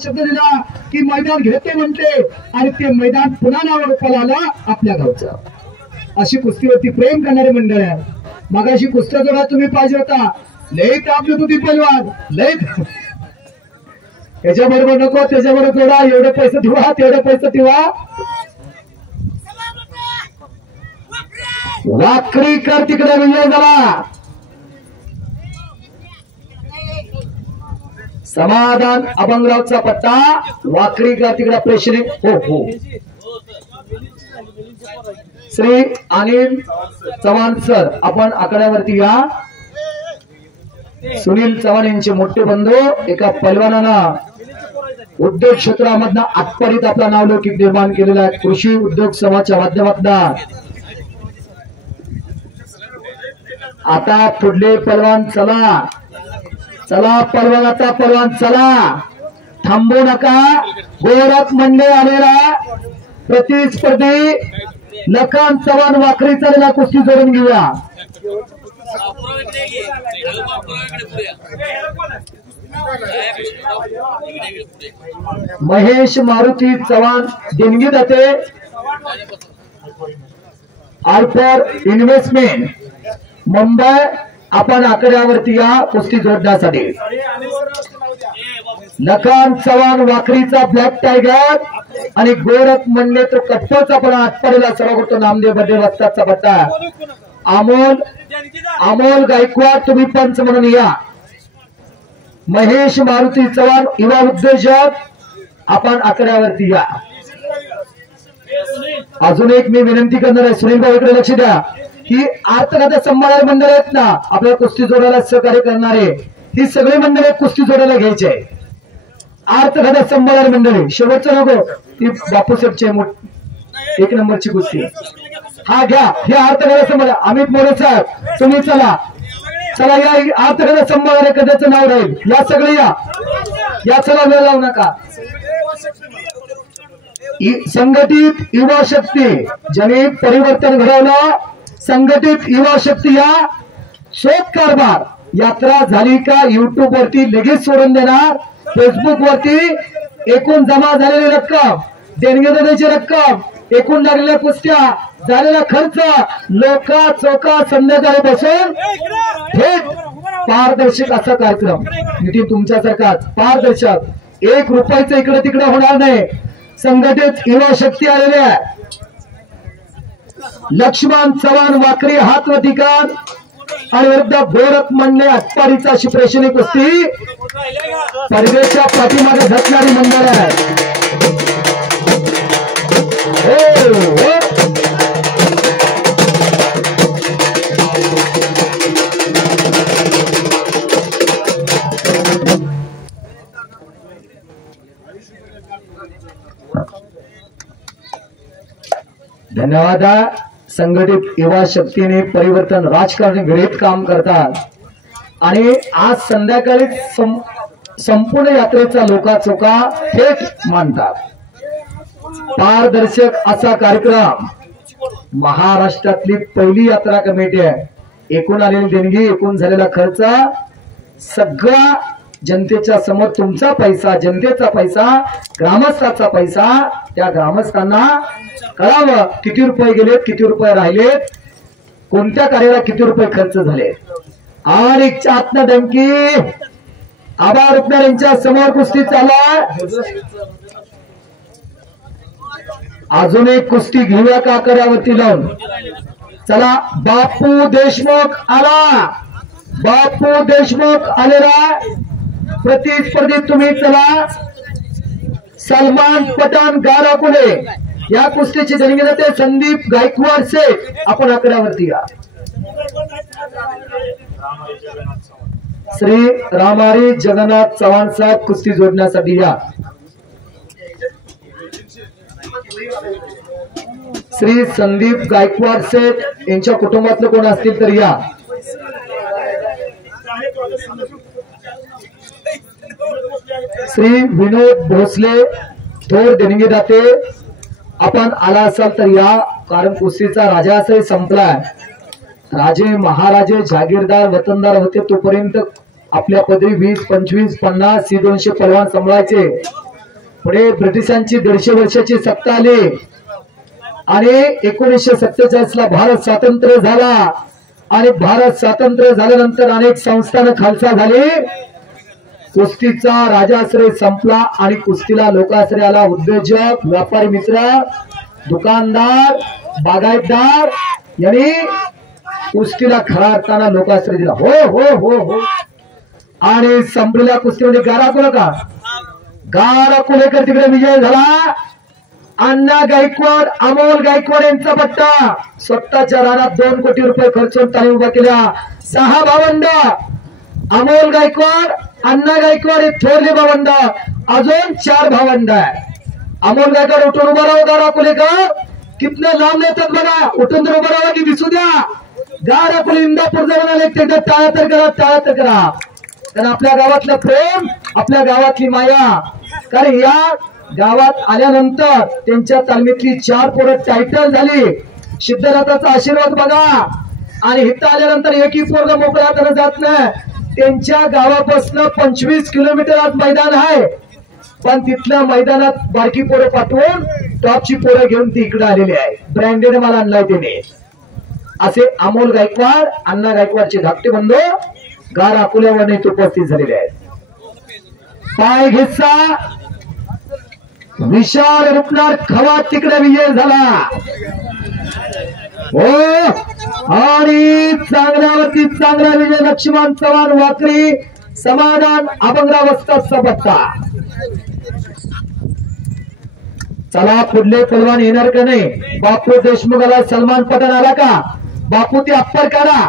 शब्द दिला की मैदान घेते म्हणते आणि ते मैदान पुन्हा नावावर पळालं आपल्या गावचं. अशी कुस्तीवरती प्रेम करणारे मंडळ आहे. मगाशी कुस्त्या जोडा तुम्ही पाहिजे होता, लय आपली तुझी पैलवान लय. याच्याबरोबर नको त्याच्याबरोबर जोडा, एवढे पैसे ठेवा तेवढे पैसे ठेवा. वाकरीकर तिकडे विजय झाला. समाधान अभंगरावचा पट्टा, वाकरीकर तिकडे प्रेक्षणीय. हो हो, श्री अनिल चव्हाण सर आपण आकड्यावरती या. सुनील चव्हाण यांचे मोठे बंधू, एका पैलवानानं उद्योग क्षेत्रामधनं आत्तापर्यंत आपला नावलौकिक निर्माण केलेला आहे कृषी उद्योग समाजाच्या माध्यमातून. आता पुढले पैलवान चला चला, पैलवानाचा पैलवान चला, थांबू नका. गोरख मंडे आलेला प्रतिस्पर्धी लखन चव्हाण वाकरी चालेला कुस्ती जोडून घेऊया. महेश मारुती चव्हाण देणगी दाते, आल्फर इन्व्हेस्टमेंट मुंबई आपण आकड्यावरती या कुस्ती जोडण्यासाठी. लखन चव्हाण वाकरीचा ब्लॅक टायगर आणि गोरख मंडे तो कट्टोचा पण आठपडीला सर्व करतो नामदेव बड्डे वस्ताचा पट्टा. अमोल गायकवाड तुम्ही पंच म्हणून या. महेश मारुती चव्हाण युवा उद्योजक आपण आकड्यावरती या. अजून एक मी विनंती करणार आहे, सुनील भाऊ इकडे लक्ष द्या की आर्तकथा सांभाळणारे मंडळ आहेत ना आपल्या कुस्ती जोडायला सहकार्य करणारे, ही सगळी मंडळे कुस्ती जोडायला घ्यायचे. आर्तकथा सांभाळणारे मंडळी शेवटचं नको, ती बापूसाहेबचे एक नंबरची कुस्ती. हा घ्या, हे आर्तकथा सांभाळा. अमित मोरे साहेब तुम्ही चला चला या. आर्तकथा सांभाळणारे कदाचं नाव राहील. या सगळे या चला, वेळ लावू नका. संघटित युवा शक्ती ज्याने परिवर्तन घडवलं, संघटित युवा शक्ती या शोध कारभार यात्रा झाली का युट्यूब वरती लगेच सोडून देणार. फेसबुक वरती एकूण जमा झालेली रक्कम, देणगी देण्याची रक्कम, एकूण लागलेल्या कुस्त्या, झालेला खर्च लोका चौका संध्याकाळी बसून थेट पारदर्शक असा कार्यक्रम नितीन तुमच्यासारखाच पारदर्शक, 1 रुपयाचं इकडे तिकडे होणार नाही. संघटित युवा शक्ती आलेली आहे. लक्ष्मण चव्हाण वाकरी हात व ठिकाण आणि विरुद्ध गोरख मंडे आटपाडीचा अशी प्रेक्षणीय कुस्ती परिवेशच्या पाठीमागे झटणारी मंडळ आहे. धन्यवाद. संघटित युवा शक्तीने परिवर्तन राजकारणी घडीत काम करतात आणि आज संध्याकाळी संपूर्ण यात्रेचा लोकाचोका थेट मांडतात. पारदर्शक असा कार्यक्रम महाराष्ट्रातली पहिली यात्रा कमिटी आहे. एकूण आलेली देणगी, एकूण झालेला खर्च सगळा जनतेच्या समोर, तुमचा पैसा, जनतेचा पैसा, ग्रामस्थाचा पैसा, त्या ग्रामस्थांना कळावं किती रुपये गेलेत, किती रुपये राहिलेत, कोणत्या कार्याला किती रुपये खर्च झाले. आणि आत्म धमकी आभार रुपणार यांच्या समोर कुस्ती चाला. अजून एक कुस्ती घेऊया का आकड्यावरती लावून. चला, बापू देशमुख आला, बापू देशमुख आलेला प्रतिस्पर्धी तुम्ही चला. सलमान पठाण गाराकुले या कुस्तीची देणगी देते संदीप गायकवाड शेठ आपण आकड्यावरती या. श्री रामारी जगन्नाथ चव्हाण साहेब कुस्ती जोडण्यासाठी या. श्री संदीप गायकवाड शेठ यांच्या कुटुंबातलं कोण असतील तर या. श्री विनोद भोसले थोर देणगी दाते आपण आला असाल तर या, कारण कुस्तीचा राजाशाही संपलाय. राजे महाराजे जागीरदार वतनदार होते तोपर्यंत आपल्या पदरी 20, 25, 50 ही 200 पलवान सांभाळायचे. पुढे ब्रिटिशांची 150 वर्षाची सत्ता आली आणि 1947 ला भारत स्वातंत्र्य झाला. आणि भारत स्वातंत्र्य झाल्यानंतर अनेक संस्थानं खालसा झाली. कुस्तीचा राजाश्रय संपला आणि कुस्तीला लोकाश्रय आला. उद्योजक, व्यापारी मित्र, दुकानदार, बागायतदार यांनी कुस्तीला खऱ्या अर्थानं लोकाश्रय दिला. हो हो हो हो. आणि संपलेल्या कुस्तीमध्ये गारा कुलेकर तिकडे विजय झाला. अण्णा गायकवाड, अमोल गायकवाड यांचा पट्टा. स्वतःच्या रानात 2 कोटी रुपये खर्चून तालीम उभा केल्या. 6 भावंड, अमोल गायकवाड, अण्णा गायकवाड हे थोरले भावंड, अजून 4 भावंड आहे. अमोल गायकवाड उठून उभा राहा. गारा कुलेकर कितने लांब येतात बघा. उठून तर उभा राहा की दिसू द्या. गारा कुले इंदापूर जाऊन आले. एकदा टाळ्या तर करा, टाळ्या तर करा. कारण आपल्या गावातलं प्रेम, आपल्या गावातली माया. कारण या गावात आल्यानंतर त्यांच्या तालमीतली 4 पोरं टायटल झाली. सिद्धनाथाचा आशीर्वाद बघा. आणि इथं आल्यानंतर एकही पोरग मोकळ्या हाताने जात नाही. त्यांच्या गावापासून 25 किलोमीटर आज मैदान आहे. पण तिथल्या मैदानात बारकी पोरं पाठवून टॉपची पोरं घेऊन ती इकडे आलेली आहे. ब्रँडेड माल आणलाय त्याने. असे अमोल गायकवाड, अण्णा गायकवाडचे धाकटे बंधू गार अकोल्यावर उपस्थित झालेले आहेत. पाय घिस्सा विशाल रुपनार खवा तिकडे विजय झाला. हो. आणि चांगल्यावरती चांगला विजय लक्ष्मण चव्हाण वाकरी, समाधान अभंगरावस्था पत्ता. चला पुढले पलवान येणार का नाही. बापू देशमुखाला सलमान पठाण आला का. बापू ते अप्पर करा.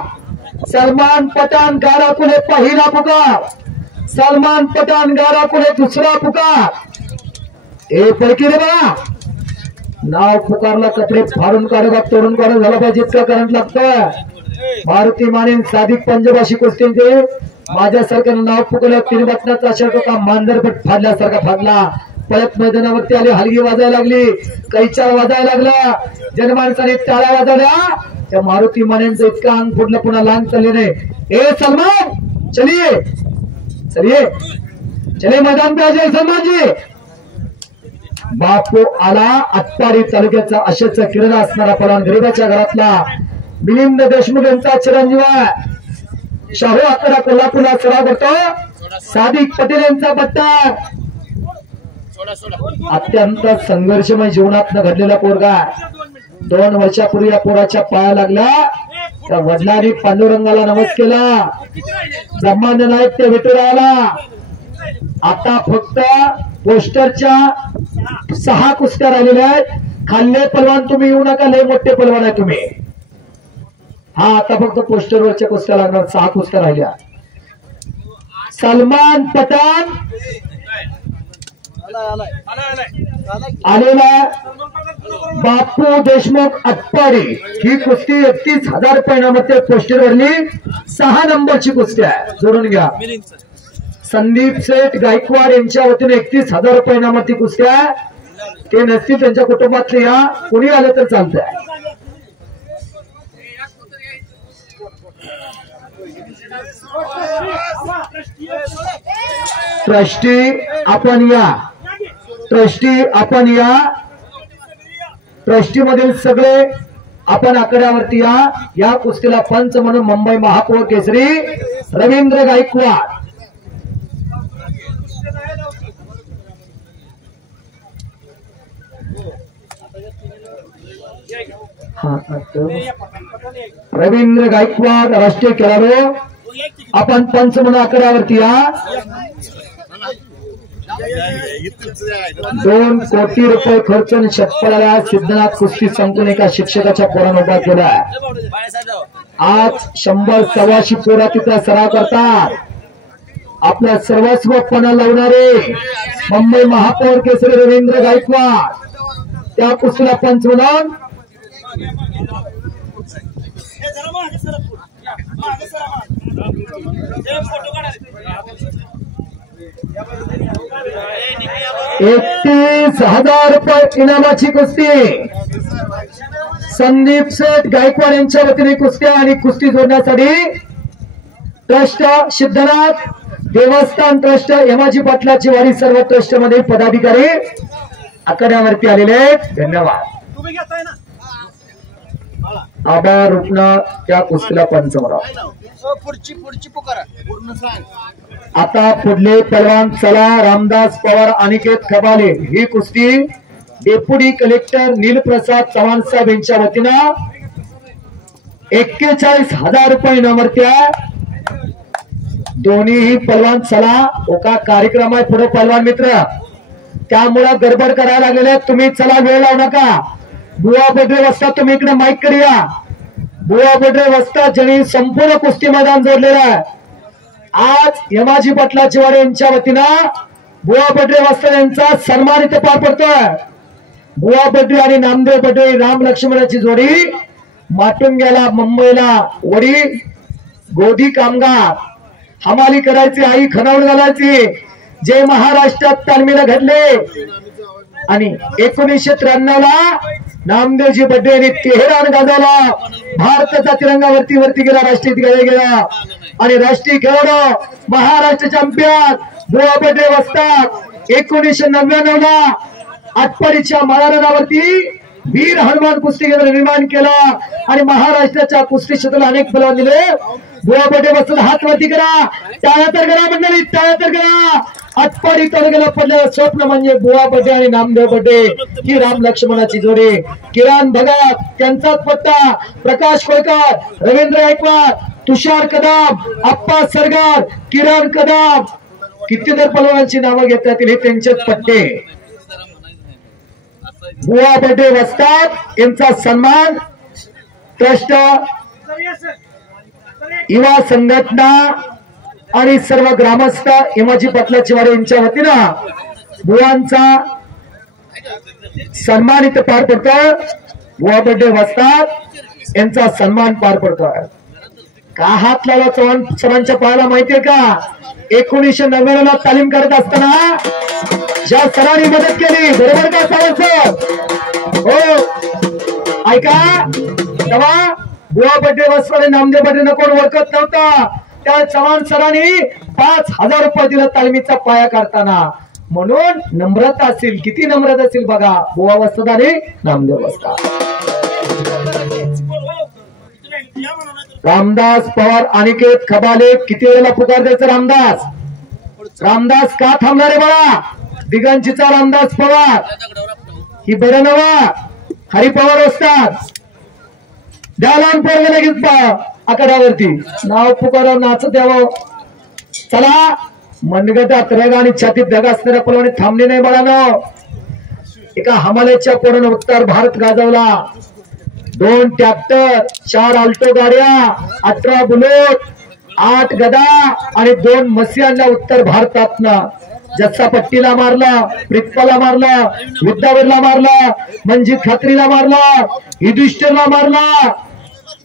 सलमान पठाण गाराकुले पहिला पुकार, सलमान पठाण गाराकुले दुसरा पुकार. ए पडकी रे बा. नाव पुकारला कपडे फाडून काढा, तोडून काढा झाला पाहिजे. इतका करंट लागतं. मारुती माने साधिक पंजाबाशी कुस्तीचे माझ्यासारख्या नाव पुकारलं. 3 बटनाचा शर्ट का मांजरपट फाडल्यासारखा फाडला. परत मैदानावरती आली. हलगी वाजायला लागली, कैचा वाजायला लागला. जनमानसाने टाळ्या वाजवल्या. त्या मारुती मानेंचं इतका अंग फुटलं, पुन्हा लहान चालले नाही. ए सलमान चलिए चलिए चलिए मैदान पे आ जाए सलमान जी. बापू आला. आटपाडी तालुक्याचा अशाच किरण असणारा पलवान, गरीबाच्या घरातला मिलिंद देशमुख यांचा चिरंजीव आहे. शाहू आकडा कोल्हापूरला सराव करतो. सादिक पटेल यांचा पट्टा. अत्यंत संघर्षमय जीवनात घडलेला पोरगा. 2 वर्षापूर्वी या पोराच्या पाया लागला. त्या वडिलांनी पांडुरंगाला नमस्कार केला. ब्रह्मांड नायक त्या विठुरायाला. आता फक्त पोस्टरच्या 6 कुस्त्या राहिलेल्या आहेत. खाल्ले पलवान तुम्ही येऊ नका, लय मोठे पलवान आहे तुम्ही. हा आता फक्त पोस्टरवरच्या कुस्त्या लागणार. 6 कुस्त्या राहिल्या. सलमान पठाण आलेला. बापू देशमुख आटपाडी. ही कुस्ती 31,000 रुपयांमध्ये पोस्टरवरली 6 नंबरची कुस्ती आहे. जोडून घ्या. संदीप सेठ गायकवाड यांच्या वतीने 31,000 रुपयांमध्ये कुस्त्या. ते नसतील त्यांच्या कुटुंबातले या कोणी आलं तर चालतंय. ट्रस्टी आपण या. ट्रस्टी आपण या. ट्रस्टी मधील सगळे आपण आकड्यावरती या. या कुस्तीला पंच म्हणून मुंबई महापौर केसरी रवींद्र गायकवाड. रवींद्र गायकवाड राष्ट्रीय खेळाडू. आपण पंच म्हणून आकड्यावरती या. 2 कोटी रुपये खर्चून शेतकऱ्याला सिद्धनाथ कुस्ती संकुल एका शिक्षकाच्या पोरानं उभा केला. आज 100-125 पोरा तिथं सराव करतात. आपल्या सर्वस्व पणा लावणारे मुंबई महापौर केसरी रवींद्र गायकवाड त्या कुस्तीला पंच म्हणून ₹31,000 इनामाची कुस्ती. संदीप सेठ गायकवाड यांच्या वतीने कुस्त्या आणि कुस्ती जोडण्यासाठी ट्रस्ट सिद्धनाथ देवस्थान ट्रस्ट यमाजी पाटलाची वाडी सर्व ट्रस्ट मध्ये पदाधिकारी आखाड्यावरती आलेले आहेत. धन्यवाद. आभार रुपना त्या कुस्तीला पंचमराव. आता पुढले पहलवान चला रामदास पवार अनिकेत खबाले. ही कुस्ती डेप्युटी कलेक्टर नीलप्रसाद चव्हाण साहेब यांच्या वतीनं 41,000 रुपये इनामर्त्या. दोन्ही पहलवान चला ओका कार्यक्रम आहे पुढे पहलवान मित्र, त्यामुळे गडबड करायला लागलेले. तुम्ही चला वेळ लावू नका. बुवा बड्रे वस्ता तुम्ही इकडे माईक कडे या. बुवा बड्रे वस्ता ज्यांनी संपूर्ण कुस्ती मैदान जोडलेलं आहे. आज यमाजी पाटलाची वाडी यांच्या वतीनं बुवा बड्रे वस्ता यांचा सन्मान इथे पार पडतोय. बुवा बड्रे आणि नामदेव बड्रे राम लक्ष्मणाची जोडी माटुंग्याला मुंबईला वडी गोदी कामगार हमाली करायची आई खणावून घालायची जे महाराष्ट्रात तालमीला घडले. आणि 1993 ला नामदेवजी बड्डे यांनी तेहरान गाजवला. भारताचा तिरंगा वरती गेला, राष्ट्रीय खेळ गेला आणि राष्ट्रीय खेळ महाराष्ट्र चॅम्पियन बुवा बड्डे वस्ताद. 1999 ला आटपाडीच्या माळरानावरती वीर हनुमान कुस्ती केंद्र निर्माण केलं आणि महाराष्ट्राच्या कुस्ती क्षेत्राला अनेक पहलवान दिले. बुवा बड्डे वस्ताद हात वरती करा, टाळ्या तर करा मंडळी, टाळ्या तर करा. आटपाडी तालुक्याला पडलेलं स्वप्न म्हणजे बुवा बड्डे आणि नामदेव बड्डे ही राम लक्ष्मणाची जोडी. किरण भगत त्यांचाच पत्ता, प्रकाश कोळकर, रवींद्र गायकवाड, तुषार कदम, अप्पा सरगार, किरण कदम, कितीतर पहलवानांची नावं घेता येतील हे त्यांचेच पट्टे. बुवा बड्डे वस्ताद यांचा सन्मान ट्रस्ट, युवा संघटना आणि सर्व ग्रामस्थ यमाजी पाटलाची वाडी यांच्या वतीनं बुवांचा सन्मान इथे पार पडतोय. बुवा बड्डे वस्ताद यांचा सन्मान पार पडतोय. का हात लावला चव्हाण सरांच्या पायाला माहितीये का? 1999 ला तालीम करत असताना ज्या सरांनी मदत केली, बरोबर का सावंत? हो ऐका, तेव्हा बुवा बड्डे वस्ताद नामदेव बड्डे कोण ओळखत नव्हता. त्या चव्हाण सरांनी 5,000 रुपये दिला तालमीचा पाया काढताना. म्हणून नम्रता असेल, किती नम्रता असेल बघा बुवा वस्ताद आणि नामदेव वस्ताद. रामदास पवार अनिकेत खबाले. किती वेळेला पुकार द्यायचं रामदास? रामदास का थांबणार आहे बळा? दिगंजीचा रामदास पवार ही बरं नवा हरी पवार वस्ताद द्या लहान पोरग लगेच आकड्यावरती नाव पुकार नाच द्यावं. चला मनगटात रग आणि छातीत धग असणाऱ्या पलवानी थांबले नाही बळानो. एका हमाल्याच्या पोरानं उत्तर भारत गाजवला. 2 ट्रॅक्टर, 4 आल्टो गाड्या, 18 बुलेट, 8 गदा आणि 2 मसी आणल्या उत्तर भारतातनं. जस्सा पट्टीला मारला, प्रित्पाला मारला, विद्यावीरला मारला, मंजित खात्रीला मारला, युधिष्ठिरला मारला.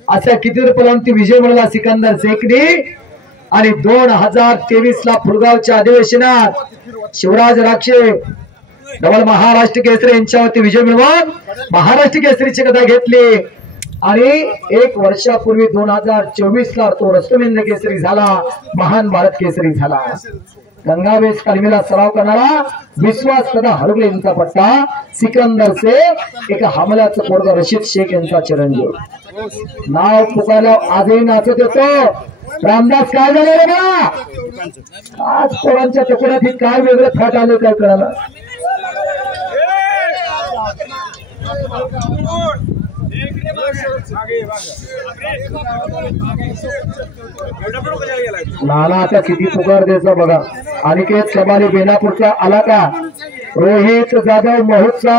अशा किती पलवान विजय मिळाला सिकंदर शेखनी. आणि 2023 ला फुलगावच्या अधिवेशनात शिवराज राक्षे डबल महाराष्ट्र केसरी यांच्यावरती विजय मिळवून महाराष्ट्र केसरीची कथा घेतली. आणि 1 वर्षापूर्वी 2024 ला तो रस्तुमिंद केसरी झाला, महान भारत केसरी झाला. गंगावेश तालमीला सराव करणारा विश्वास कदा हरवले यांचा पट्टा सिकंदर शेख. एका हमल्याचं पोरग रशीद शेख यांचा चिरंजीव. नाव पुकारला आजही नाचत येतो. रामदास काय झाले रे बा? आज पोरांच्या तुकड्यात ही काय वेगळं फाट आलं काय कळालं? नाना आता किती पुकार द्यायचा बघा. अनिकेत खबाले बेलापूरचा आला का? रोहित जाधव महोत्सा,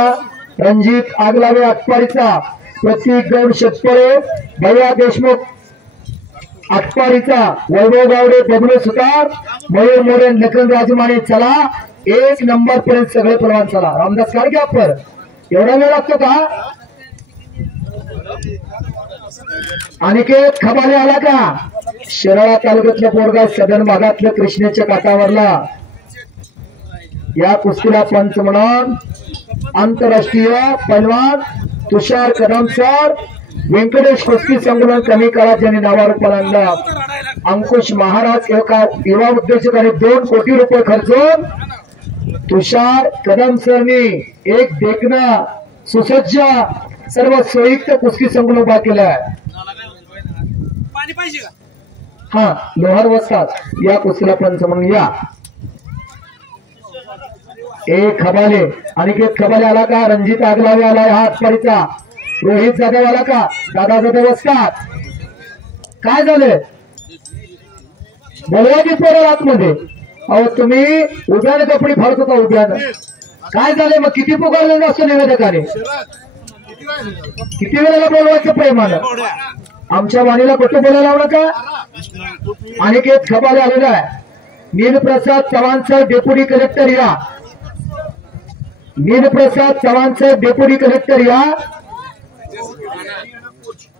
रणजित आगलावे आटपाडीचा, प्रतीक गौड शेतपळे, भैया देशमुख आटपाडीचा, वैभव गावडे बबलू सुतार, मयूर मोरे, लखन राजमाने. चला 1 नंबर पर्यंत सगळे पलवान चला. रामदास काढ घ्या पर एवढा वेळ लागतो का? अनिकेत खबाले आला का? शिराळा तालुक्यातल्या पोरगा सदन भागातल्या कृष्णेच्या काठावरला. या कुस्तीला पंच म्हणून आंतरराष्ट्रीय पैलवान तुषार कदम सर, व्यंकटेश कुस्ती संकुलन कमी काळात ज्यांनी नावावर आणला. अंकुश महाराज युवा उद्योजकांनी 2 कोटी रुपये खर्चून तुषार कदम सरनी एक देखणं सुसज्ज सर्व सोयीक्त कुस्ती संकुल उभा केलाय। हा लोहार वस्तात या कुस्तीला पंच म्हणून या। एक खबाले अनिकेत खबाले आला का? रणजित आगलावे आला हा हातपारीचा। रोहित जाधव आला का? दादा जाधव वस्तात। काय झालं? बोलवा की पोरं आतमध्ये। अहो तुम्ही उद्याने कपडे फाडत होता उद्यानं। काय झाले मग? किती पुकारलेलं असतो निवेदकाने? किती वेळेला बोलवायचं प्रेमानं? आमच्या वाणीला कुठं बोलायला लावलं का? अनिकेत खबाले आलेला आहे। नीलप्रसाद चव्हाण साहेब डेप्युटी कलेक्टर या। नीलप्रसाद चव्हाण साहेब डेप्युटी कलेक्टर या।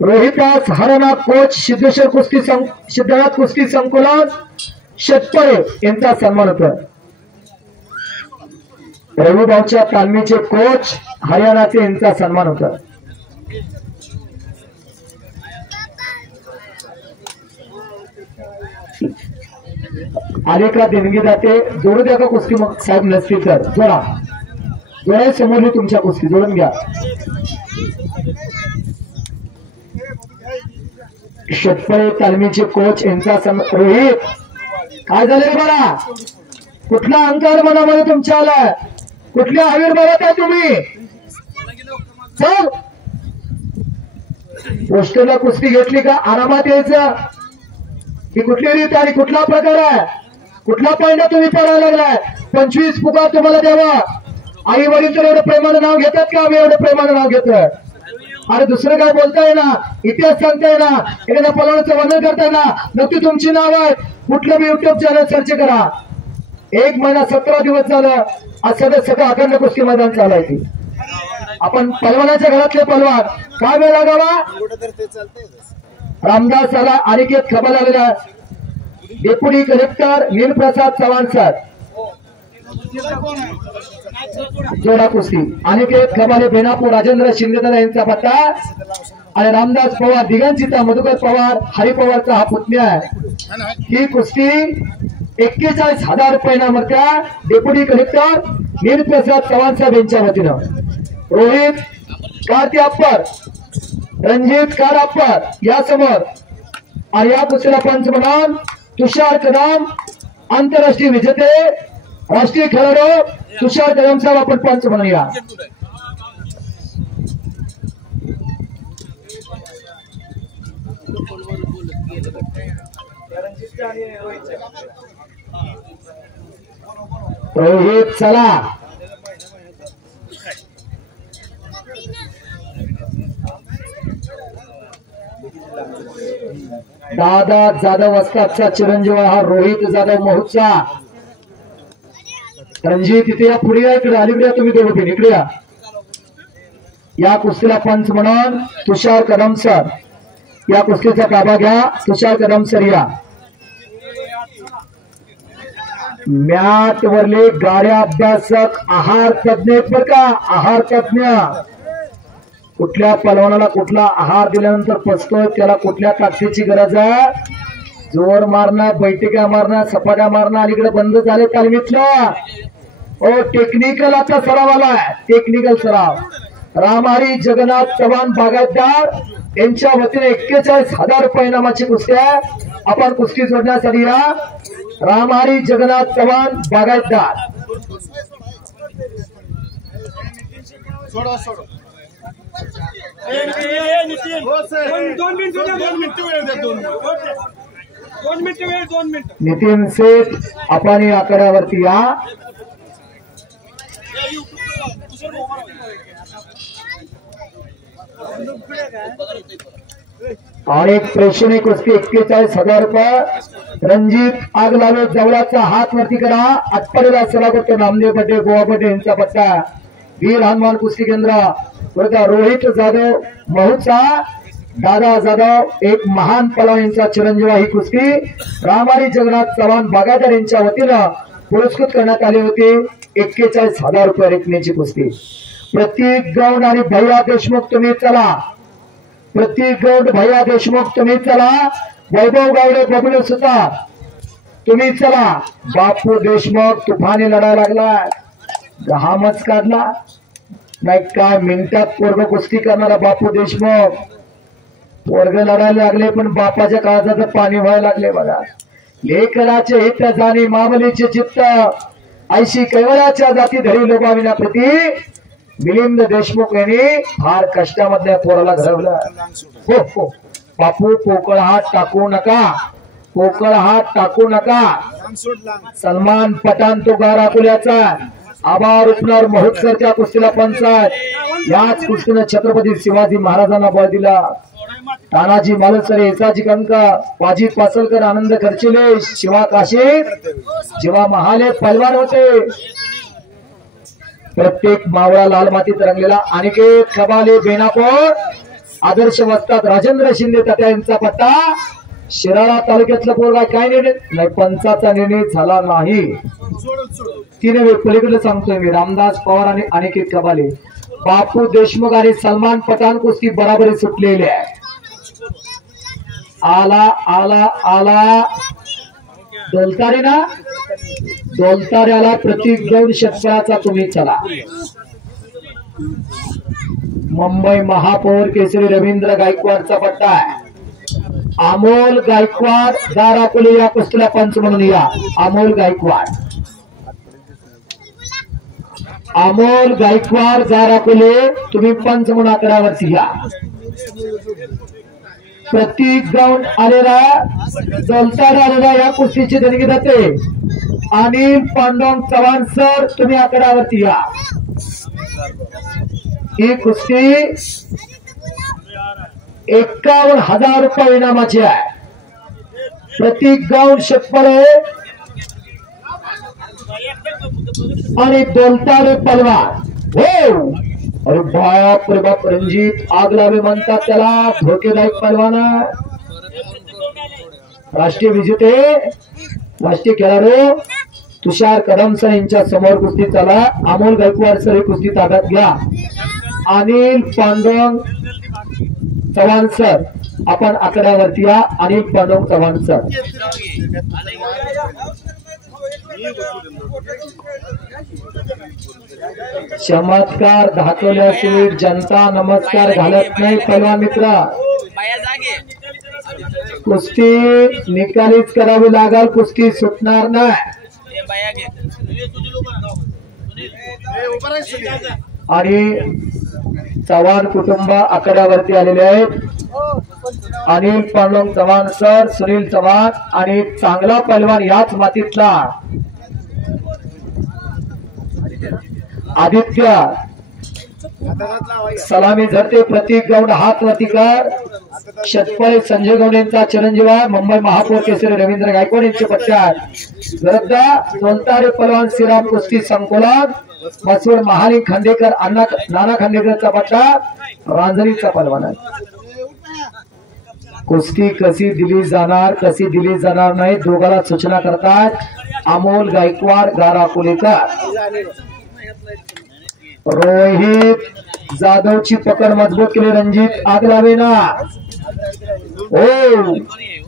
रोहिदास हरणा कोच सिद्धनाथ कुस्ती संकुलन शेतपळे यांचा सन्मान होतो। रघुभाऊच्या तालमीचे कोच हरियाणाचे यांचा सन्मान होता। आले का देणगी दाते? जोडू द्या का कुस्ती? मग साहेब नसतील तर जोडा जोडा समोर तुमच्या कुस्ती जोडून घ्या। शेतपळे तालमीचे कोच यांचा रोहित काय झाले बघा? कुठला अंकार मनामध्ये तुमच्या आलाय? कुठल्या आविर्भावात आहे तुम्ही? चल पोस्टरला कुस्ती घेतली का आरामात यायचं? ही कुठली रीत आणि कुठला प्रकार आहे? कुठला पांडा तुम्ही पडायला लागलाय? 25 पुकार तुम्हाला द्यावा। आई वडील तर एवढं प्रेमानं नाव घेतात का? आम्ही एवढं प्रेमानं नाव घेतोय? अरे दुसरं काय बोलताय ना? इतिहास सांगताय ना? एखाद्या पलवानाचं वर्णन करताय ना? नक्की तुमची नाव आहे कुठलं बी युट्यूब चॅनल सर्च करा। 1 महिना 17 दिवस झालं असं सगळं अखंड कुस्ती मैदान चालायची। आपण पलवानाच्या घरातले पलवान काय वेळ लागावा? रामदास आला, अनिकेत खबाले आलेला, डेप्युटी कलेक्टर नीलप्रसाद चव्हाण सर जोडा कुस्ती। अनिकेत खबाले बेनापूर राजेंद्र शिंदेदादा यांचा पत्ता आणि रामदास पवार दिगंजिता मधुकर पवार हरी पवारचा हा पुतण्या आहे। ही कुस्ती 41,000 रुपयांना मरत्या डेप्युटी कलेक्टर नीलप्रसाद चव्हाण साहेब यांच्या वतीनं। Rohit Karti upper, Ranjit car upper या समोर आणि या कुस्तीला पंच म्हणून तुषार कदम आंतरराष्ट्रीय विजेते राष्ट्रीय खेळाडू तुषार कदम साहेब आपण पंच म्हणून या। रोहित चला दादा जाधव वस्तादचा चिरंजीव हा रोहित जाधव महूचा। रणजित इथे या पुढे या, इकडे अलीकडे तुम्ही दोघं इकडे या। या कुस्तीला पंच म्हणून तुषार कदम सर या कुस्तीचा ताबा घ्या। तुषार कदम सर या। मॅट वरले गाड्या अभ्यासक आहार तज्ञ बर का? आहार तज्ञ कुठल्या पलवानाला कुठला आहार दिल्यानंतर पचतोय त्याला कुठल्या ताकदीची गरज आहे? जोर मारणं, बैठका मारणं, सपाट्या मारणं अलीकडे बंद झाले तालमीतलं। ओ टेक्निकल आता सराव आलाय, टेक्निकल सराव। रामहरी जगन्नाथ चव्हाण बागायतदार यांच्या वतीने 41,000 रुपये इनामाची कुस्ती आहे। आपण कुस्ती जोडण्यासाठी या। रामहरी जगन्नाथ चव्हाण बागायतदार नितीन सेठ आपण या आकड्यावरती या। आणि एक प्रेक्षणीय कुस्ती 41,000 रुपये। रणजित आगलावे जवळचा हात वरती करा। आठपडीला सलागत नामदेव पटे गोवा पटे यांचा पट्टा वीर हनुमान कुस्ती केंद्र बरोबर। रोहित जाधव महूचा दादा जाधव एक महान पलवान यांचा चिरंजीव ही कुस्ती रामहरी जगन्नाथ चव्हाण बागायतदार यांच्या वतीनं पुरस्कृत करण्यात आली होती। 41,000 रुपये रकमेची कुस्ती। प्रत्येक गौंड आणि भैया देशमुख तुम्ही चला, प्रत्येक गौंड भैया देशमुख तुम्ही चला। वैभव गावडे बबलू सुतार तुम्ही चला. बापू देशमुख तुफाने लढा लागला, घामच काढला नाही काय मिनिटात पोरग कुस्ती करणारा बापू देशमुख. पोरग लढायला लागले पण बापाच्या काळजाचं पाणी व्हायला लागले बघा. लेकराचे हित जाणी मामलीचे चित्त ऐशी कैवळाच्या जाती धरी लोभाविना प्रती मिलिंद देशमुख यांनी फार कष्टामधल्या पोराला घडवलं. हो हो बापू पोकळ हात टाकू नका, पोकळ हात टाकू नका. सलमान पठाण तो गार अकोल्याचा आभार उपणार महोत्सवच्या कुस्तीला पंचायत. याच कुस्तीनं छत्रपती शिवाजी महाराजांना बळ दिला. तानाजी मालुसरे, येसाजी कंका, बाजी पासलकर, आनंद खर्चिले, शिवा काशे, जेव्हा महाले पैलवान होते. प्रत्येक मावळा लाल मातीत रंगलेला अनिकेत कबाले बेनापूर आदर्श वस्तात राजेंद्र शिंदे तट्या यांचा पट्टा. शिराळा तालुक्यातला पोरगा काय निर्णय नाही, पंचाचा निर्णय झाला नाही. तिने वेळ पलीकडे सांगतोय मी. रामदास पवार आणि अनिकेत कबाले, बापू देशमुख आणि सलमान पठाण कुस्ती बराबरी सुटलेली आहे. आला आला आला दोलतारे ना, दोलताऱ्याला प्रतीक घेऊन शेतकऱ्याचा तुम्ही चला. मुंबई महापौर केसरी रवींद्र गायकवाडचा पट्टा आहे. अमोल गायकवाड दाराकुले या कुस्तीला पंच म्हणून या. अमोल गायकवाड, अमोल गायकवाड दाराकुले तुम्ही पंच म्हणून आकड्यावरती या. प्रतीक ग्राउंड आलेला जलतार आलेला या कुस्तीची देणगी जाते. अनिल पांडुरंग चव्हाण सर तुम्ही आकड्यावरती या. ही कुस्ती 51,000 रुपये इनामाची आहे. प्रतीक ग्राउंड शेतपळे आणि दोलतारे पलवान. हो अरे बाप रे बाप, रणजित आगलावे म्हणतात त्याला. धोकेदायक पलवान, राष्ट्रीय विजेते, राष्ट्रीय खेळाडू तुषार कदम सर यांच्या समोर कुस्ती चला. अमोल गायकवाड सर ही कुस्ती ताब्यात घ्या. अनिल पांडुरंग चव्हाण सर आपण आकड्यावरती या. अनिल पांडुरंग चव्हाण सर. चमत्कार धाकवल्या स्वीट जनता नमस्कार घालत नाही. पैलवान मित्र कुस्ती निकालीच करावी लागल, कुस्ती सुटणार नाही. आणि चव्हाण कुटुंब आकड्यावरती आलेले आहेत. अनिल पांडुरंग चव्हाण सर, सुनील चव्हाण आणि चांगला पैलवान याच मातीतला आदित्य सलामी झडते. प्रतीक गौड हात वरती कर. शतपळे संजय गौड यांचा चिरंजीव आहे. मुंबई महापौर केसरी रवींद्र गायकवाड यांचे पट्ट्यात विरुद्ध दोलतारे पलवान श्रीराम कुस्ती संकुलन मसूर महाली खांडेकर अण्णा नाना खांडेकरचा पट्टा रांजणीचा पलवान आहे. कुस्ती कशी दिली जाणार, कशी दिली जाणार नाही दोघाला सूचना करतात अमोल गायकवाड गाराकुलेकर. रोहित जाधवची पकड मजबूत केली. रणजित आगलावे ना. हो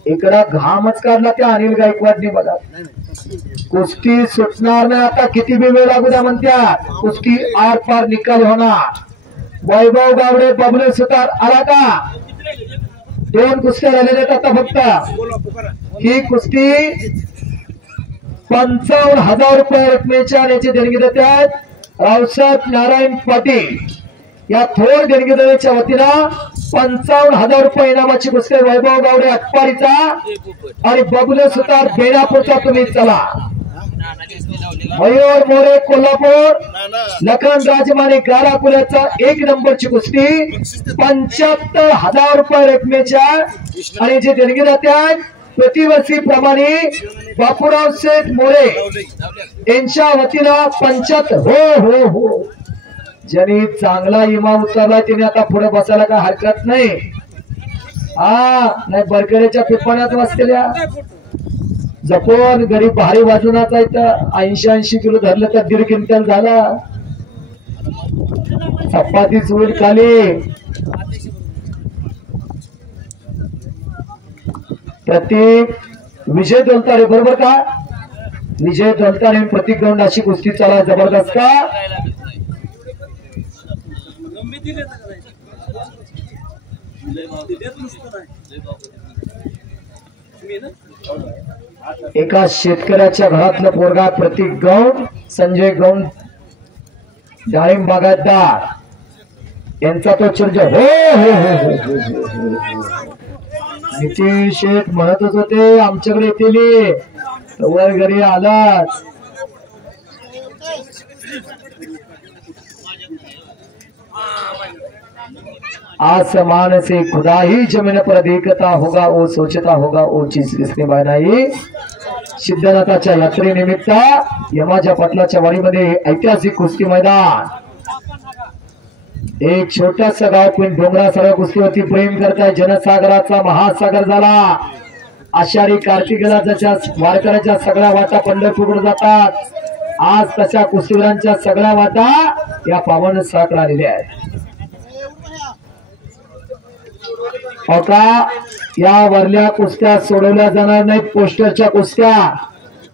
इकडा घामच काढला त्या अनिल गायकवाडने बघा. कुस्ती सुटणार नाही आता, किती वेळ लागू द्या म्हणतात. कुस्ती आर पार निकाल होणार. वैभव गावडे बबलू सुतार आला का. 2 कुस्त्या झालेल्या आहेत आता फक्त. ही कुस्ती 55,000 रुपये रकमेच्या याची देणगी देतात रावसाहेब नारायण पाटील या थोर देणगी देण्याच्या वतीनं 55,000 रुपये इनामाची कुस्ती. वैभव गावडे अटपारीचा आणि बबलू सुतार बेनापूरचा तुम्ही चला. मयूर मोरे कोल्हापूर, लखन राजमाने गाराकुल्याचा 1 नंबरची कुस्ती 75,000 रुपये रकमेच्या आणि जे देणगी देतात प्रतिवर्षी प्रमाणे बापूराव शेठ मोरे यांच्या वतीनं 75. हो हो हो ज्यांनी चांगला इमा उतरला त्याने आता पुढे बसायला काय हरकत नाही. हा नाही बरकड्याच्या पिपाण्यात बसलेल्या जपून गरीब भारी बाजूनाचा इथं 80 किलो धरलं तर 1.5 क्विंटल झाला. चपाती चूड खाली प्रतीक विजय दोलतारे बरोबर का? विजय दोलतारे प्रतीक गौंड अशी कुस्ती चालू आहे जबरदस्त का? एका शेतकऱ्याच्या घरातलं पोरगा प्रतीक गौंड, संजय गौंड डाळिंब बागायतदार यांचा तो चर्च हो हो हो नितीश शेठ म्हणतच होते आमच्याकडे येतील वर घरी आलाच. आसमान से खुदा ही जमीन पर देखता होगा वो सोचता होगा वो चीज किसने बनाई. सिद्धनाथाच्या यात्रेनिमित्त यमाच्या पाटलाच्या वाडीमध्ये ऐतिहासिक कुस्ती मैदान. एक छोटासा गाव पण डोंगरासारखा कुस्तीवरती प्रेम करताय. जनसागराचा महासागर झाला. आषाढी कार्तिकेच्या वारकऱ्याच्या सगळ्या वाटा पंढरपूरकडे जातात. आज तशा कुस्तीवीरांच्या सगळ्या वाटा या पावन साकडे आलेल्या आहेत. आता या वरल्या कुस्त्या सोडवल्या जाणार नाहीत. पोस्टरच्या कुस्त्या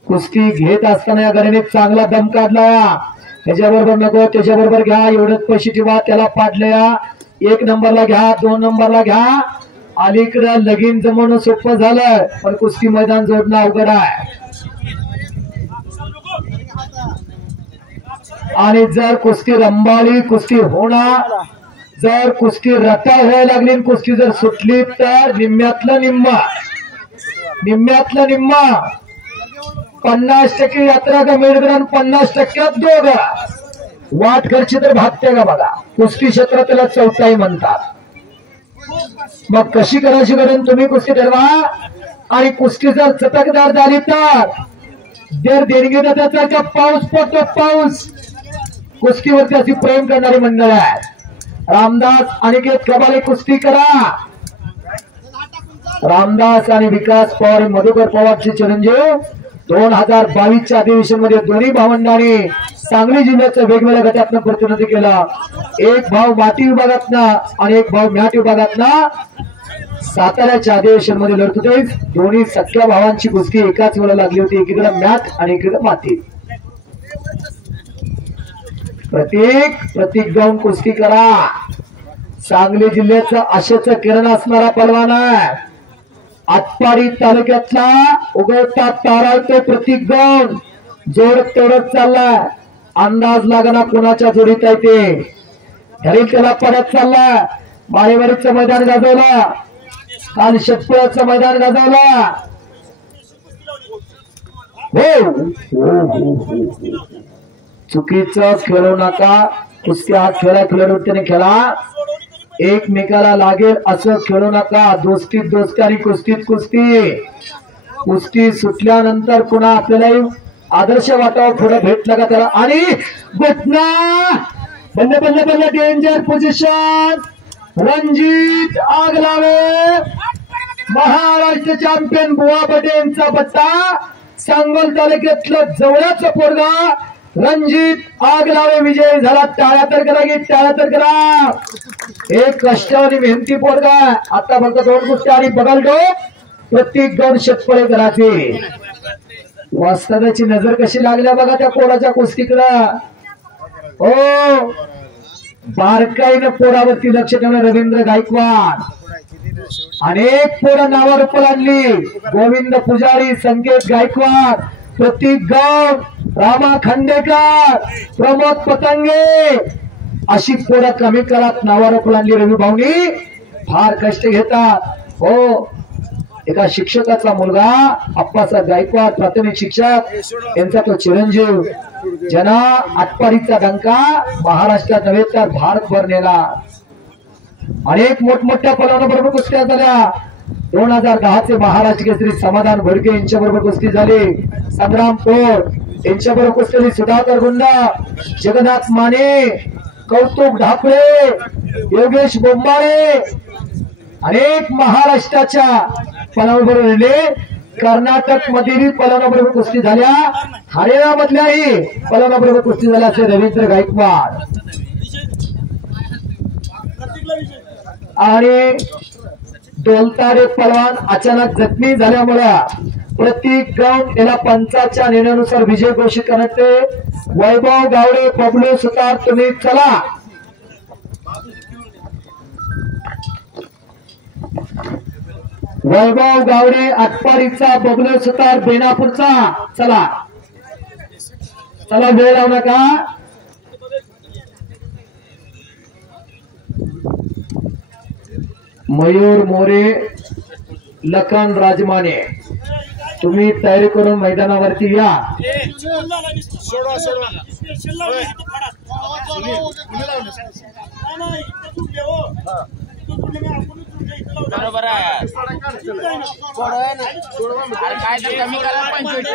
कुस्ती घेत असताना या गणेने चांगला दम काढला. त्याच्याबरोबर नको त्याच्याबरोबर घ्या एवढंच पैसे ठेवा. त्याला पाडल्या 1 नंबरला घ्या 2 नंबरला घ्या. अलीकडे लगीन जमवणं सोपं झालं पण कुस्ती मैदान जोडणं अवघड आहे. आणि जर कुस्ती रंबाळी कुस्ती होणार, जर कुस्ती रटा व्हायला लागली कुस्ती जर सुटली तर निम्म्यातलं निम्मा 50% यात्रा का मेळघरान 50%त दोघं वाट खर्ची तर भागते का बघा. कुस्ती क्षेत्रात त्याला चौथाई म्हणतात. मग कशी करायची करून तुम्ही कुस्ती ठरवा. आणि कुस्ती जर चटकदार झाली तर जर देणगी त्याचा पाऊस पडतो पाऊस. कुस्तीवरती अशी प्रेम करणारी मंडळ आहे. रामदास अनिकेत कबाले कुस्ती करा. रामदास आणि विकास पवार मधुकर पवारचे चिरंजीव 2022च्या अधिवेशन मध्ये दोन्ही भावंडांनी सांगली जिल्ह्याच्या वेगवेगळ्या गटातनं प्रतिनिधित्व केला. एक भाव माती विभागातनं आणि एक भाव मॅट विभागातनं साताऱ्याच्या अधिवेशन मध्ये लढत होते. दोन्ही सख्या भावांची कुस्ती एकाच वेळेला लागली होती. एकीकडे मॅट आणि एकीकडे माती. प्रतीक गौंड कुस्ती करा. सांगली जिल्ह्याचा आशेचा किरण असणारा पलवान आहे. आटपाडी तालुक्यातला उगवता तारा तो प्रतीक गौंड जोडत तेवढत चाललाय. अंदाज लागना कोणाच्या जोडीत आहे ते. घरी त्याला पडत चालला. माळेवाडीचं मैदान गाजवला. काल शेतपुराचं मैदान गाजवला. हो चुकीचं खेळू नका. कुस्ती हा खेळा खेळा. एकमेकाला लागेल असं खेळू नका. दोस्तीत दोस्ती आणि कुस्तीत कुस्ती. कुस्ती सुटल्यानंतर पुन्हा आपल्याला आदर्श वाटावं थोडं भेटलं का त्याला. आणि घटना बल्ले danger position. Ranjit Aglave Maharashtra champion बुवा बडे यांचा बट्टा. सांगोल तालुक्यातलं जवळचं पोरगा रणजित आगलावे विजय झाला. टाळ्या तर करा की टाळ्या तर करा. एक कष्टावरी मेहनती पोरगा. आता फक्त 2 कुस्त्या आणि बघाल प्रतीक गौंड शेतपळे करायचे. वास्तव्याची नजर कशी लागल्या बघा त्या पोराच्या कुस्तीकडं. हो बारकाईनं पोरावरती लक्ष ठेवलं रवींद्र गायकवाड. अनेक पोरं नावावर आणली. गोविंद पुजारी, संकेत गायकवाड, प्रतीक गौंड, रामा खांडेकर, प्रमोद पतंगे अशी पोरं कमी काळात नावावर आणली. रवी भाऊनी फार कष्ट घेतात. हो एका शिक्षकाचा मुलगा अप्पासाहेब गायकवाड प्राथमिक शिक्षक यांचा तो चिरंजीव जना आटपाडीचा डंका महाराष्ट्रात नव्हे तर भारतभर नेला. अनेक मोठमोठ्या पलांबरोबर कुस्त्या झाल्या. 2010चे महाराष्ट्र केसरी समाधान भडके यांच्याबरोबर कुस्ती झाली. संग्राम पोट यांच्याबरोबर कुस्ती झाली. सुधाकर गुंडा, जगन्नाथ माने, कौतुक ढाकळे, योगेश बोंबाळे अनेक महाराष्ट्राच्या पलांबरोबर राहिले. कर्नाटक मधील पलांबरोबर कुस्ती झाल्या. हरियाणा मधल्याही पलांबरोबर कुस्ती झाल्या. असे रवींद्र गायकवाड आणि डोलताडे पलवान अचानक जखमी झाल्यामुळे प्रत्येक ग्राउंड याला पंचाच्या निर्णयानुसार विजय घोषित करण्यात येते। वैभव गावडे बबलू सुतार तुम्ही चला। वैभव गावडे आटपाडीचा, बबलू सुतार बेनापूरचा, चला चला वेळ लावू नका। मयूर मोरे, लखन राजमाने तुम्ही तयारी करून मैदानावरती या। बरोबर आहे काय तर कमी करा 25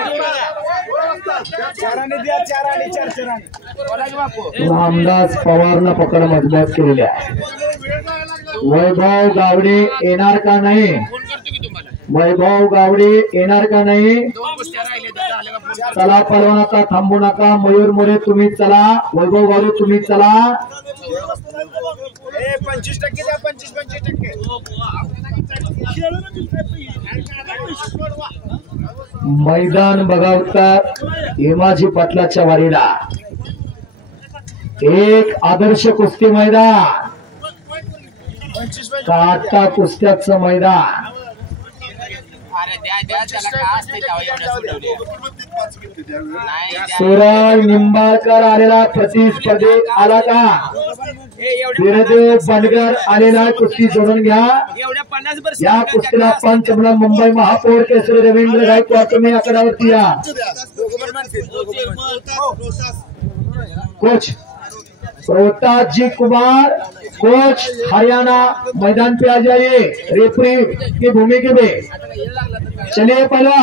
रामदास पवारनं पकड मजबूत केलेली आहे। वैभव गावडे येणार का नाही? वैभव गावडे येणार का नाही? चला पलवान आता थांबू नका। मयूर मोरे तुम्ही चला, वैभव गावडे तुम्ही चला। 25% द्या, 25%। मैदान बघावतात हेमाजी पाटलाच्या वारीला एक आदर्श कुस्ती मैदान, काटा कुस्त्याचं मैदान। सुरळ निंबाळकर आलेला प्रतिस्पर्धेत आला का? वीरदेव बंडगर आलेला कुस्ती जोडून घ्या। या कुस्तीला पंच म्हणून मुंबई महापौर केसरी रवींद्र गायकवाड तुम्ही आकड्यावरती या। कोच रोहताज जी कुमार, कोच हरियाणा मैदान पे आ जाइए, रेफरी की भूमिका में। चलिए पहला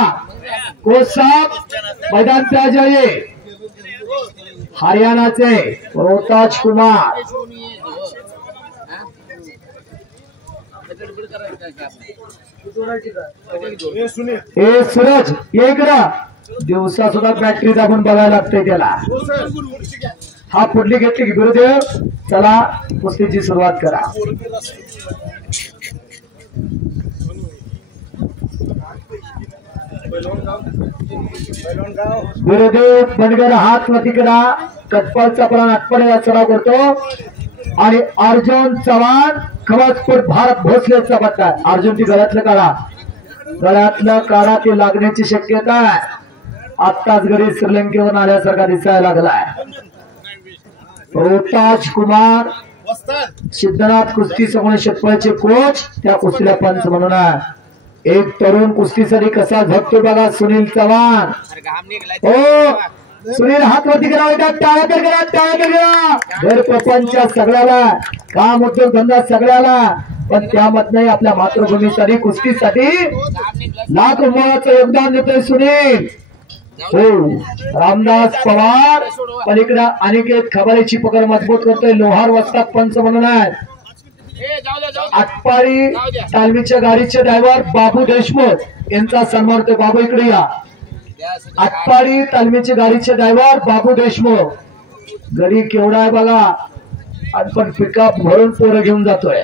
कोच साहब मैदान पे आ जाइए। हरियाणा से रोहताज कुमार, ए सूरज ये इकडं, दिवसा सुद्धा बॅटरी दाबून बघायला लागतंय त्याला। हा पुढली घेतली की गुरुदेव चला कुस्तीची सुरुवात करा। गुरुदेव बंडगर हात वरती करा। कटपाळचा पण आटपाडीला सराव करतो आणि अर्जुन चव्हाण खवाजपूर भारत भोसलेचा पट्टा। अर्जुन ती गळ्यातलं काढा, गळ्यातलं काढा, ते लागण्याची शक्यता आहे। आत्ताच घरी श्रीलंकेवरून आल्यासारखा दिसायला लागलाय। रोहताज कुमार सिद्धनाथ कुस्ती समूह शेतकऱ्याचे कोच, त्या कुस्तीला पंच म्हणून एक तरुण कुस्तीसाठी कसा झटतो बघा सुनील चव्हाण। हो सुनील हात वरती करा, टाळ्या करा। घर प्रपंच सगळ्याला, काम उद्योग धंदा सगळ्याला, पण त्यामधनही आपल्या मातृभूमीसाठी कुस्तीसाठी लाख रुपयाचं योगदान देतोय सुनील। हो रामदास पवार पलीकडे अनिकेत खबालेची पकड मजबूत करतोय। लोहार वस्ताद पंच म्हणून आहे। आटपाडी तालमीच्या गाडीचे ड्रायव्हर बाबू देशमुख यांचा सन्मान होतोय। बाबू इकडे या। आटपाडी तालमीचे गाडीचे ड्रायव्हर बाबू देशमुख, गडी केवढा आहे बघा, पण पिकअप भरून पोरं घेऊन जातोय।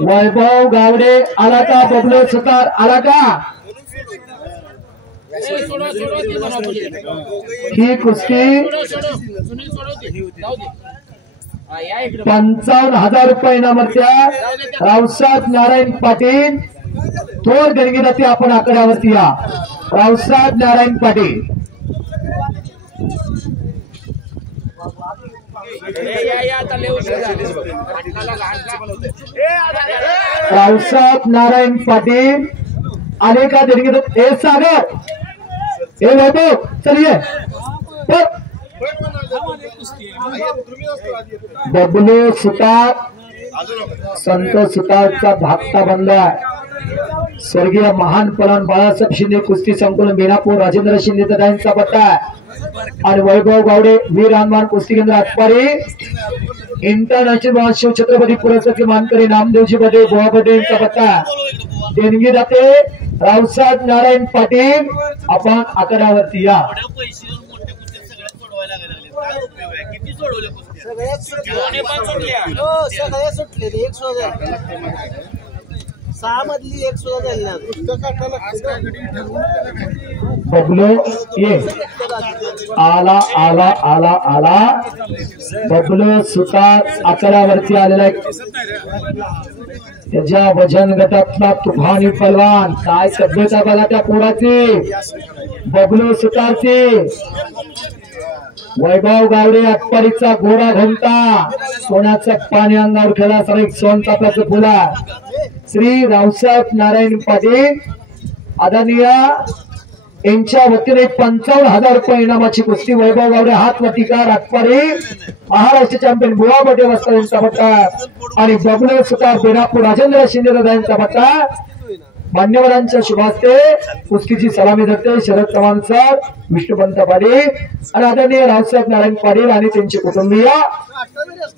वैभव गावडे आला का? बबलू सुतार आला का? ही कुस्ती 55,000 रुपये इनामाच्या रावसाहेब नारायण पाटील थोर देणगी जाते। आपण आकड्यावरती या। रावसाहेब नारायण पाटील, रावसाहेब नारायण पाटील आले का देणगी? हे सागर, हे वैभव चलिए। बबलू सुतार, संतोष सुतारचा धाकटा बंद आहे। स्वर्गीय महान पलवान बाळासाहेब शिंदे कुस्ती संकुलन बेनापूर, राजेंद्र शिंदे यांचा पट्टा आहे। आणि वैभव गावडे वीर हनुमान कुस्ती केंद्र आटपाडी इंटरनॅशनल शिव छत्रपती पुरस्कार मानकरी नामदेवजी बडे बोवा बडे यांचा पट्टा। देणगी जाते रावसाहेब नारायण पाटील। आपण आकड्यावरती या। किती सोडवले कुस्त्या? सगळ्यात पण सुटल्या. हो सगळ्या सुटले एक सुद्धा 6 मधली एक सुद्धा झाली ना बबलू ये आला आला आला आला बबलू सुतार आकड्यावरती आलेला आहे. त्याच्या वजन गटातला तुफानी पलवान काय तब्येत आहे बघा त्या पोराची बबलू सुतारची. वैभव गावडे आटपाडीचा गोरा घंटा सोन्याचं पाणी अंगावर खेळा सर एक सोनचाफ्याचं फुला श्री रावसाहेब नारायण पाटील आदरणीय यांच्या वतीने 55,000 रुपये इनामाची कुस्ती. वैभव गावडे हात वटिकार आटपाडी महाराष्ट्र चॅम्पियन बुवा बटे वस्ता यांचा पट्टा आणि बबलू सुतार बेनापूर राजेंद्र शिंदे दादा यांचा पट्टा. मान्यवरांच्या शुभास्ते कुस्तीची सलामी देते शरद चव्हाण सर विष्णुपंत पाटील आणि आदरणीय रावसाहेब नारायण पाटील आणि त्यांचे कुटुंबीय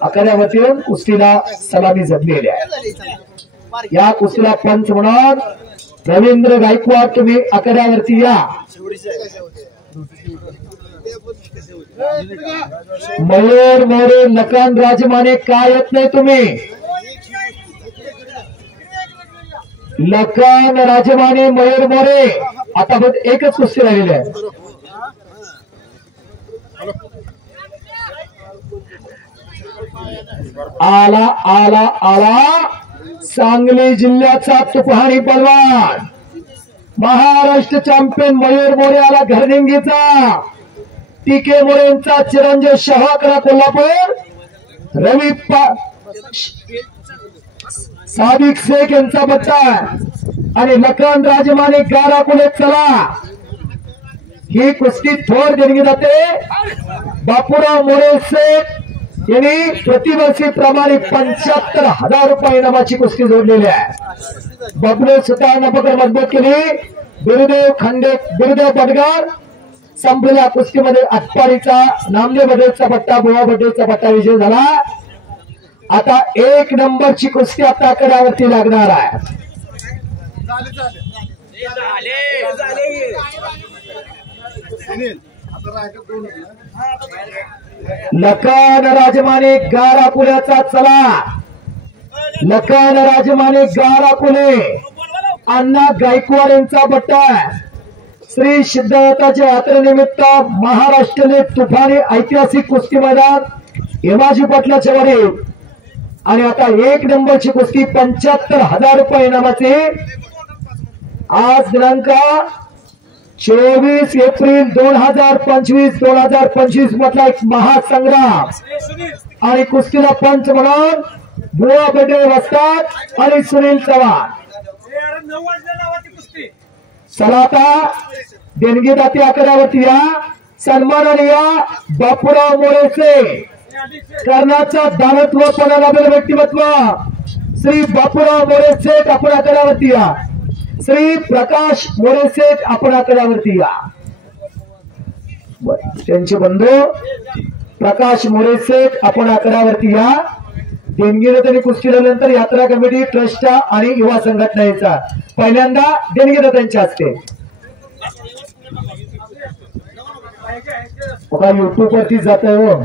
आखाड्यावरून कुस्तीला सलामी जमलेली आहे. या कुस्तीला पंच म्हणून रवींद्र गायकवाड तुम्ही आखाड्यावरती या. मयूर मोरे लखन राजमाने काय येत नाही तुम्ही लखन राजमाने मयूर मोरे आता बघ एकच कुस्ती राहिलेली आहे. आला आला आला सांगली जिल्ह्याचा तुफानी पलवान महाराष्ट्र चॅम्पियन मयूर मोरे आला घरनिंगीचा. टीके मोरेंचा चिरंजीव शहाकरा कोल्हापूर रवी सादिक शेख यांचा बच्चा आणि लखन राजमाने गाराकुले चला. ही कुस्ती थोर देणगी जाते. बापूराव मोरे शेख यांनी प्रतिवर्षी प्रमाणे 75,000 रुपये इनामाची कुस्ती जोडलेली आहे. बबलू सुतारनं पकड मजबूत केली. बिरुदेव खंडे बिरुदेव बडगार संपलेल्या कुस्तीमध्ये आटपाडीचा नामदेव बडेचा पट्टा बुवा बडेचा पट्टा विजय झाला. आता 1 नंबरची कुस्ती आता आकड्यावरती लागणार आहे. लखन राजमाने गाराकुल्याचा चला. लखन राजमाने गाराकुले अण्णा गायकवाड यांचा पट्टा श्री सिद्धनाथाच्या यात्रेनिमित्त महाराष्ट्राने तुफानी ऐतिहासिक कुस्ती मैदान हेमाजी पाटलाच्या वडील आणि आता 1 नंबरची कुस्ती 75,000 रुपये इनामाची. आज दिनांक 24 एप्रिल 2025 मधला एक महासंग्राम आणि कुस्तीला पंच म्हणून बुवा बेटे वस्तात आणि सुनील चव्हाण. चला आता देणगीदाती आकड्यावरती या. सन्माननीय बापूराव मोरेचे कर्णाचा दानत्व पणाला व्यक्तिमत्व श्री बापूराव मोरे शेठ आपण आकड्यावरती या. श्री प्रकाश मोरे शेठ आपण आकड्यावरती या. त्यांचे बंधू प्रकाश मोरे शेठ आपण आकड्यावरती या. देणगीदात्यांनी कुस्ती दिल्यानंतर यात्रा कमिटी ट्रस्टचा आणि युवा संघटनेचा पहिल्यांदा देणगीदात्यांच्या हस्ते युट्यूब वरती जात आहे. हो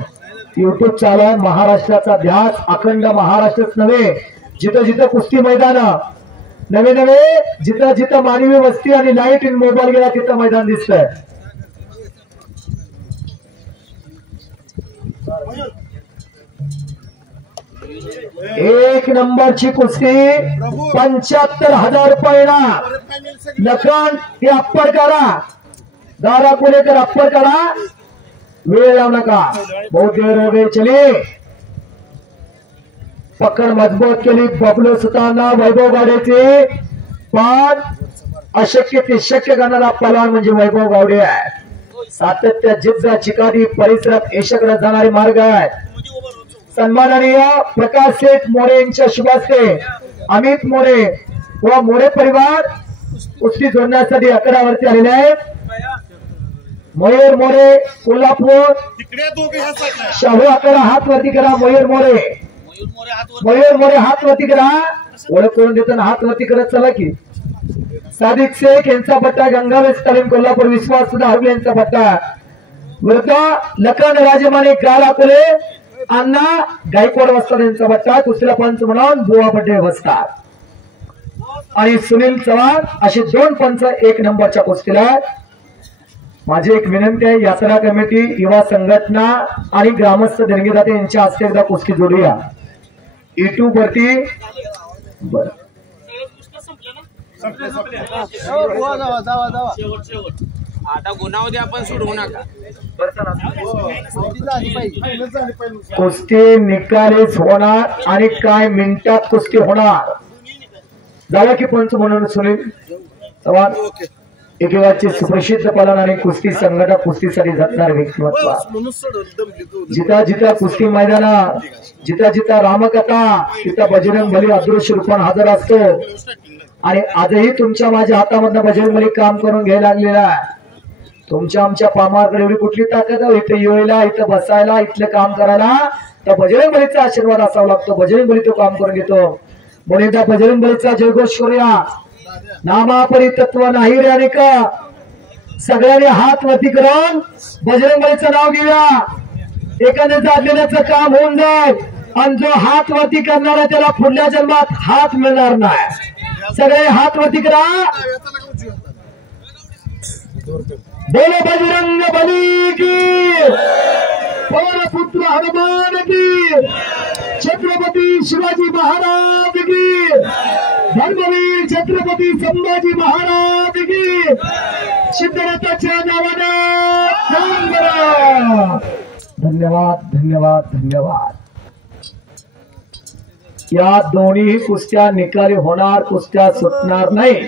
युट्यूब चालू आहे. महाराष्ट्राचा ध्यास अखंड महाराष्ट्रच नव्हे जिथं जिथं कुस्ती मैदान नवे नवे जिथं जिथं मानवी वस्ती आणि लाईट इन मोबाईल गेला तिथं मैदान दिसतंय. एक नंबरची कुस्ती 75,000 रुपये ना. लखन हे अप्पर करा दारा कुलेकर अप्पर करा वेळ लावू नका. बहुत देर हो गई चली. पकड मजबूत केली बबलू सुतारना वैभव गावडेचे पण अशक्य ते शक्य करणारा पलवान म्हणजे वैभव गावडे आहे. सातत्य जिद्द चिकाटी परिसरात यशाकडे जाणारे मार्ग आहेत. सन्माननीय प्रकाश शेठ मोरे यांच्या शुभास्ते अमित मोरे व मोरे परिवार कुस्ती जोडण्यासाठी आकड्यावरती आलेले आहेत. मयूर मोरे कोल्हापूर शाहू आकडा हात वरती करा. मयूर मोरे हात वरती करा. ओळख करून देताना हात वरती करत चला की. सादिक शेख यांचा पट्टा गंगावेश तालीम कोल्हापूर विश्वास सुद्धा हरले यांचा पट्टा विरुद्ध लखन राजमाने गाल आकुले अण्णा गायकवाड वस्ताद यांचा बट्टा कुस्तीला पंच म्हणून बुवा बड्डे वस्ताद आणि सुनील चव्हाण असे दोन पंच एक नंबरच्या कुस्तीला. माझी एक विनंती आहे, यात्रा कमिटी, युवा संघटना आणि ग्रामस्थ देणगीदाते यांच्या हस्ते एकदा कुस्ती जोडूया युट्यूब वरती. बर आता गुन्हा आपण सोडवू नका. कुस्ती निकालीच होणार आणि काय मिनिटात कुस्ती होणार. जावा की पंच म्हणून सुनील चव्हाण एकेकाचे सुप्रसिद्ध पालन आणि कुस्ती संघटना कुस्तीसाठी झटणार व्यक्तिमत्व. जिता जिता कुस्ती मैदानात, जिता जिता रामकथा, तिथं बजरंग बली अदृश्य रूपान हजर असतो. आणि आजही तुमच्या माझ्या हातामधनं बजरंग बली काम करून घ्यायला लागलेला आहे. तुमच्या आमच्या पामाकडे एवढी कुठली ताकद आहे इथं यायला, इथं बसायला, इथलं काम करायला, तर बजरंग बलीचा आशीर्वाद असावा लागतो. बजरंग बली तो काम करून घेतो. म्हणून एकदा बजरंग बलीचा जयघोष करूया. नामापरी तत्व नाही रे अनेक. सगळ्यांनी हात वरती करून बजरंग बलीचं नाव घेऊया. एखाद्या जागलेल्याचं काम होऊन जाईल आणि जो हात वरती करणार आहे त्याला पुढल्या जन्मात हात मिळणार नाही. सगळे हात वरती करा. बोलो बजरंग बली की, पौरपुत्र हनुमान की, छत्रपती शिवाजी महाराज की, धर्मवीर छत्रपती संभाजी महाराज की, सिद्धनाथाच्या नावानं काम करा. धन्यवाद धन्यवाद धन्यवाद. या दोन्ही कुस्त्या निकाली होणार, कुस्त्या सुटणार नाही.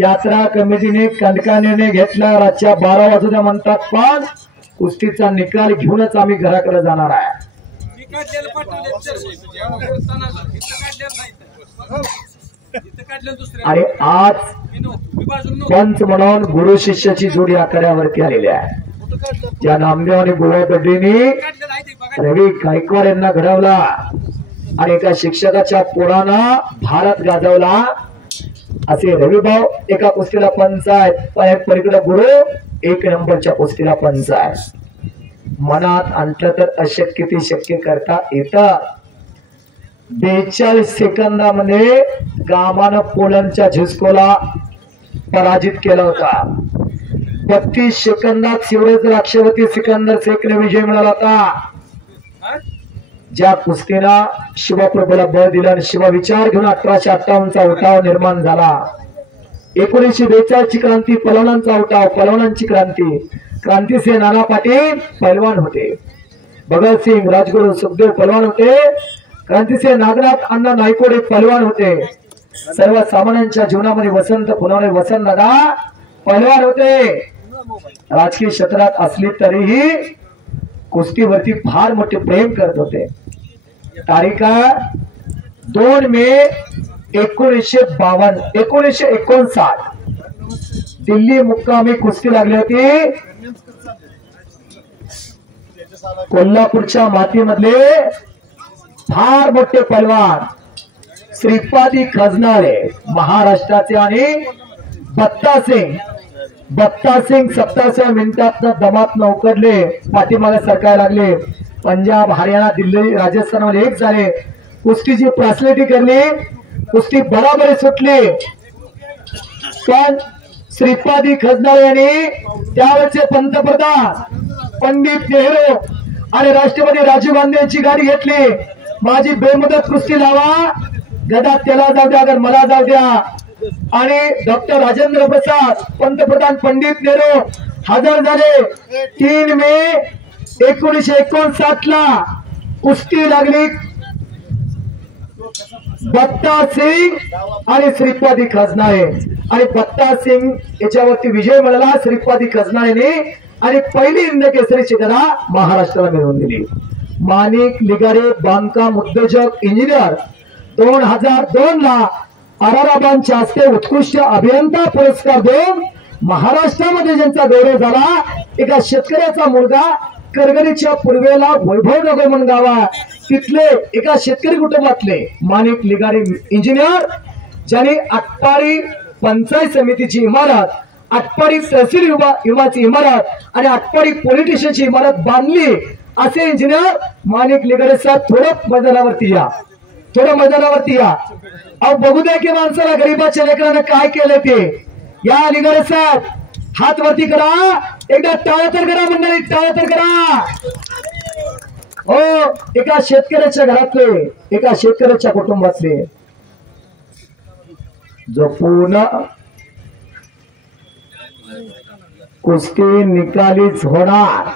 यात्रा कमिटीने कंदका निर्णय घेतला. रातच्या 12 वाजता म्हणतात, पण कुस्तीचा निकाल घेऊनच आम्ही घराकडे जाणार आहे. आणि आज पंच म्हणून गुरु शिष्याची जोडी आखाड्यावरती आलेली आहे. ज्या नामदेव आणि बुवा बड्डेंनी रवी गायकवाड यांना घडवला आणि एका शिक्षकाच्या पोरानं भारत गाजवला. असे रविभाऊ एका कुस्तीला पंच आहेत, पलीकडे गुरु एक नंबरच्या कुस्तीला पंच आहे. मनात आणलं तर अशक्य ते शक्य करता येतं. 42 सेकंदामध्ये गामानं पोलंडच्या झिस्कोला पराजित केला होता. 32 सेकंदात शिवराज राक्षवती सिकंदर शेखने विजय मिळाला होता. ज्या कुस्तीला शिवप्रभूला बळ दिला आणि शिवा विचार घेऊन 1858चा उठाव निर्माण झाला. 1942ची क्रांती पलवानांचा उठाव, पलवानांची क्रांती. क्रांतिसिंह नाना पाटील पहलवान होते, भगतसिंग राजगुरू सुखदेव पहलवान होते, क्रांतिसिंह नागनाथ अण्णा नायकोडे पहलवान होते. सर्वसामान्यांच्या जीवनामध्ये वसंत पुनवणे वसंतदादा पहलवान होते. राजकीय क्षेत्रात असली तरीही कुस्तीवरती फार मोठे प्रेम करत होते. तारीख 2 मे 1952 1959 दिल्ली मुक्कामी कुस्ती लागली होती. कोल्हापूरच्या मातीमधले फार मोठे पहलवान श्रीपादी खजनाळे महाराष्ट्राचे आणि बत्ता सिंग 27 मिनिटात दमात उकडले, पाठीमागे सरकायला लागले. पंजाब, हरियाणा, दिल्ली, राजस्थानमध्ये एक झाले. कुस्तीची प्रासलेटी करली, कुस्ती बराबरी सुटली. पण श्रीपादी खजनाळे यांनी त्यावेळेचे पंतप्रधान पंडित नेहरू आणि राष्ट्रपती राजीव गांधी यांची गाडी घेतली. माझी बेमुदत कुस्ती लावा, गदा त्याला जाऊ द्या, अगर मला जाऊ द्या. आणि डॉक्टर राजेंद्र प्रसाद, पंतप्रधान पंडित नेहरू हजर झाले. 3 मे 1959 कुस्ती लागली. बत्ता सिंग आणि श्रीपादी खजनाळे आणि बत्ता सिंग याच्यावरती विजय मिळाला श्रीपादी खजनाळेने आणि पहिली हिंद केसरीची गदा महाराष्ट्राला मिळवून दिली. माणिक लिगारे बांधकाम उद्योजक इंजिनियर 2002 ला आराराबांच्या हस्ते उत्कृष्ट अभियंता पुरस्कार देऊन महाराष्ट्रामध्ये ज्यांचा गौरव झाला. एका शेतकऱ्याचा मुलगा करगरीच्या पूर्वेला वैभवनगर म्हणून गावा तिथले एका शेतकरी कुटुंबातले माणिक लिगारे इंजिनियर, ज्यांनी आटपाडी पंचायत समितीची इमारत आटपाडी तहसील विभागाची इमारत आणि आटपाडी पोलीस स्टेशनची इमारत बांधली असे इंजिनियर माणिक लिगडे साहेब थोडं मैदानावरती या, थोडं मैदानावरती या. अहो बघू द्या की माणसाला गरीबाच्या लेकरांना काय केलं ते. या लिगडे साहेब हात वरती करा, एकदा टाळ्या तर करा मंडळी, टाळ्या तर करा. हो, एका शेतकऱ्याच्या घरातले, एका शेतकऱ्याच्या कुटुंबातले जपून कुस्ती निकालीच होणार.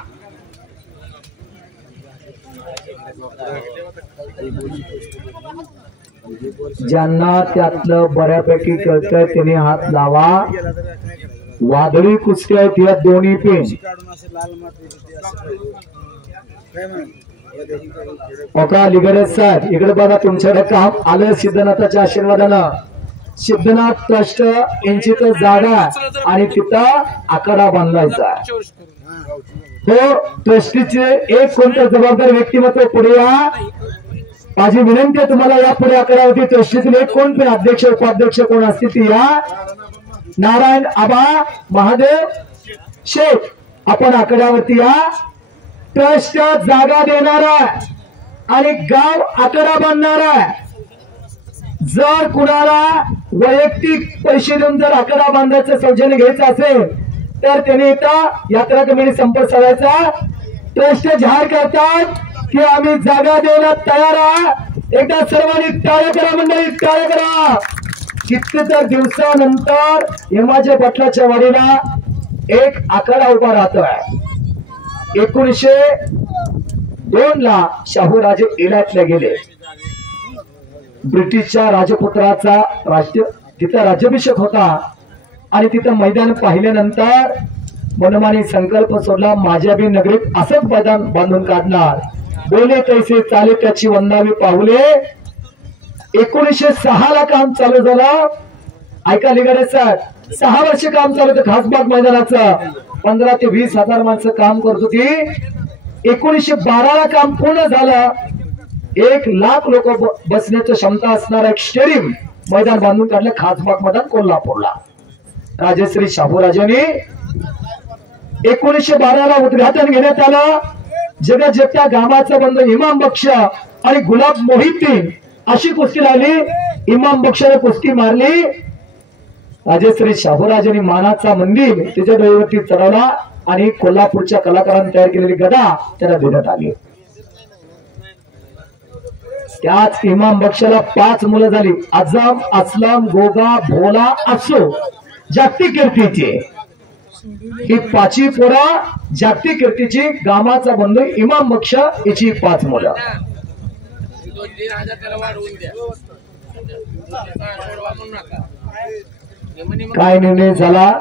ज्यांना त्यातलं बऱ्यापैकी कळतंय त्यांनी हात लावा. वादळी कुस्ती आहेत या दोन्ही पेन. ओका लिगडे साहेब इकडे बघा, तुमच्याकडे काम आलं सिद्धनाथाच्या आशीर्वादानं. सिद्धनाथ ट्रस्ट यांची तर जागा आणि तिथं आकडा बांधायचा. तो ट्रस्टीचे एक कोणतं जबाबदार व्यक्तिमत्व पुढे या. माझी विनंती आहे तुम्हाला, यापुढे आकडावरती ट्रस्टीतील एक कोण पण अध्यक्ष उपाध्यक्ष कोण असतील ती या. नारायण आबा महादेव शेख आपण आकड्यावरती या. ट्रस्ट जागा देणार आहे आणि गाव आकडा बांधणार आहे. जर कुणाला वैयक्तिक पैसे देऊन जर आकडा बांधायचं सौजन्य घ्यायचं असेल तर त्याने इथं यात्रा कमिटी संपर्क साधायचा. ट्रस्ट जाहीर करतात की आम्ही जागा द्यायला तयार आहे. एकदा सर्वांनी टाळ्या करा मंडळी, टाळ्या करा. कित्येक दिवसानंतर हेमाच्या पाटलाच्या वाडीला एक आकडा उभा राहतोय. 1902 ला शाहूराजे इलाटला गेले. ब्रिटिशच्या राजपुत्राचा तिथं राज्याभिषेक होता आणि तिथं मैदान पाहिल्यानंतर मनमानी संकल्प सोडला, माझ्या बी नगरीत असंच मैदान बांधून काढणार. बोले तैसे चाले त्याची वंदावी पाहुले. 1906 ला काम चालू झालं. ऐका लिगडे साहेब, 6 वर्ष काम चालू होतं खासबाग मैदानाचं. 15 ते 20 हजार माणसं काम करत होती. 1912 ला काम पूर्ण झालं. 1 लाख लोक बसण्याची क्षमता असणारा एक स्टेडियम मैदान बांधून काढलं खासबाग मैदान कोल्हापूरला. राजश्री शाहूराजांनी 1912 ला उद्घाटन घेण्यात आलं. जगज्जेत्या गावाचा बंद इमाम बक्ष आणि गुलाब मोहिद्दीन अशी कुस्ती लागली. इमाम बक्षाने कुस्ती मारली. राजश्री शाहूराजांनी मानाचा मंदिर त्याच्या डोळ्यावरती चढवला आणि कोल्हापूरच्या कलाकारांनी तयार केलेली गदा त्याला देण्यात आली. त्याच इमाम बक्षाला 5 मुलं झाली. आझम, असलम, गोगा, भोला, असो जागतिक कीर्तीची. ही 5 पोरं जागतिक कीर्तीची. गावाचा बंधू इमाम बक्ष याची 5 मुलं. 2-3 त्याला वाढवून द्या. काय निर्णय झाला.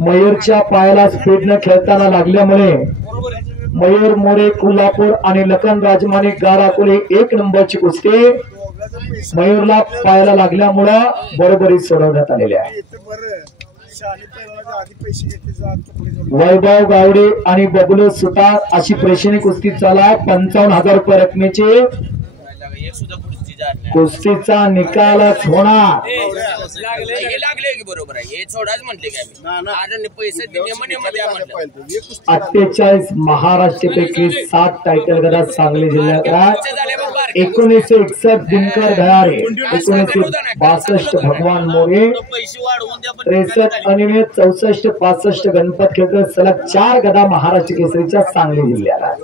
मयूरच्या पायाला स्पीडनं खेळताना लागल्यामुळे मयूर मोरे कोल्हापूर आणि लखन राजमाने गाराकुले 1 नंबरची कुस्ती मयूरला पायाला लागल्यामुळं बरोबरी सोडवण्यात आलेल्या आहे. वैभव गावडे आणि बबलू सुतार अशी प्रेक्षणीय कुस्ती चाला. 55,000 रुपये रकमेची कुस्तीचा निकालच होणार. लागले की बरोबर आहे. हे सोडाच म्हटले काय पैसे 48 महाराष्ट्रापैकी 7 टायटल गदा सांगली जिल्ह्यात. 1961 दिनकर दयारे, 1962 भगवान मोरे, 63 अनिमेत, 64 65 गणपत खेळकर सलग 4 गदा महाराष्ट्र केसरीच्या सांगली जिल्ह्याला.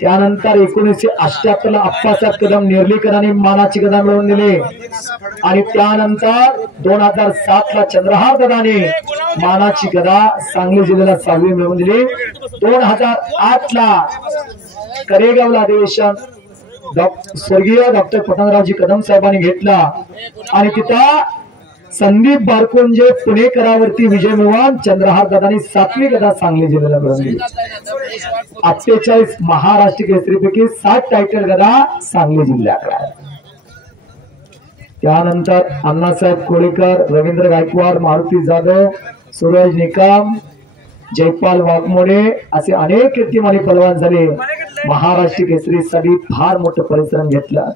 त्यानंतर 1978 ला अप्पासाहेब कदम निर्लीकरांनी मानाची गदा मिळवून दिली आणि त्यानंतर 2007 ला चंद्रहार गदाने मानाची गदा सांगली जिल्ह्याला 6वी मिळवून दिली. 2008 ला करेगावला अधिवेशन स्वर्गीय डॉक्टर पतंगरावजी कदम साहेबांनी घेतला आणि तिथं संदीप बारकुंजे पुणेकरावरती विजय मिळवून चंद्रहार गदानी 7वी गदा सांगली जिल्ह्याला मिळवली. 48 महाराष्ट्र केसरीपैकी 7 टायटल गदा सांगली जिल्ह्याकडे. त्यानंतर अण्णासाहेब कोळीकर, रवींद्र गायकवाड, मारुती जाधव, सूरज निकम, जयपाल वाघमोडे असे अनेक कीर्तिमानी पहलवान झाले. महाराष्ट्र केसरीसाठी फार मोठं परिश्रम घेतला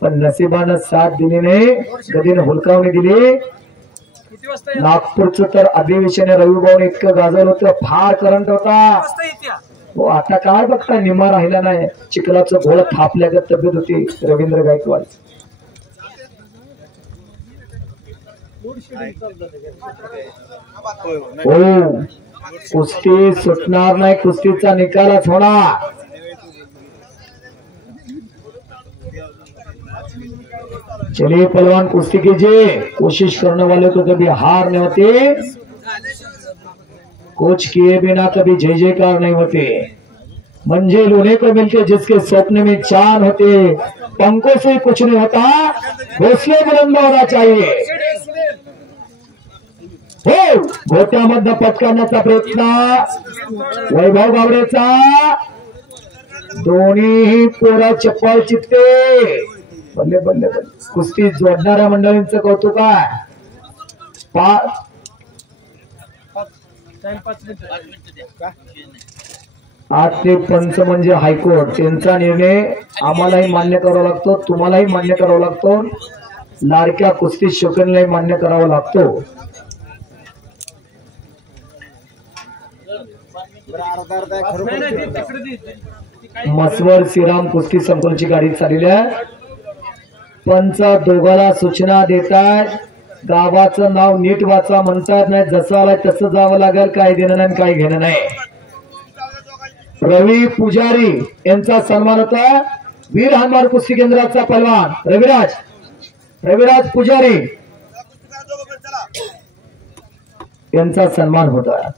पण नशिबानं साथ दिली नाही. गदीनं हुलकावणी दिली. नागपूरचं तर अधिवेशन रविभाऊन इतकं गाजवलं होतं, फार करंट होता. हो आता काय बघता, निमा राहिला नाही. चिखलाचं घोळ थापल्यागत तब्येत होती रवींद्र गायकवाड. हो कुस्ती सुटणार नाही, कुस्तीचा निकालच होणार. चलिए पहलवान कुश्ती कीजिए, कोशिश करने वाले को कभी हार नहीं होती, कोच किए बिना कभी जय जयकार नहीं होते. मंजिल उन्हें को मिलते जिसके स्वप्न में चांद होते, पंखों से कुछ नहीं होता, हौसले बुलंद होना चाहिए. हो गोट्यामध्ये पटकावण्याचा प्रयत्न वैभव गावडेचा, दोन्ही पोरा चप्पल चित्ते. बल्ले बल्ले बल्ले, कुस्ती जोडणाऱ्या मंडळींचं कौतुक आहे. आज ते पंच म्हणजे हायकोर्ट, त्यांचा निर्णय आम्हालाही मान्य करावा लागतो, तुम्हालाही मान्य करावा लागतो, लाडक्या कुस्ती शौकीनलाही मान्य करावा लागतो. मसवर श्रीराम कुस्ती संकुलची गाडी चाललेली आहे. पंच दोघाला सूचना देतात, गावाचं नाव नीट वाचा म्हणतात, नाही जसं आलाय तसं जावं लागेल, काय देणं नाही काय घेणं नाही. रवी पुजारी यांचा सन्मान होता, वीर हनुमान कुस्ती केंद्राचा पहलवान रविराज पुजारी यांचा सन्मान होता.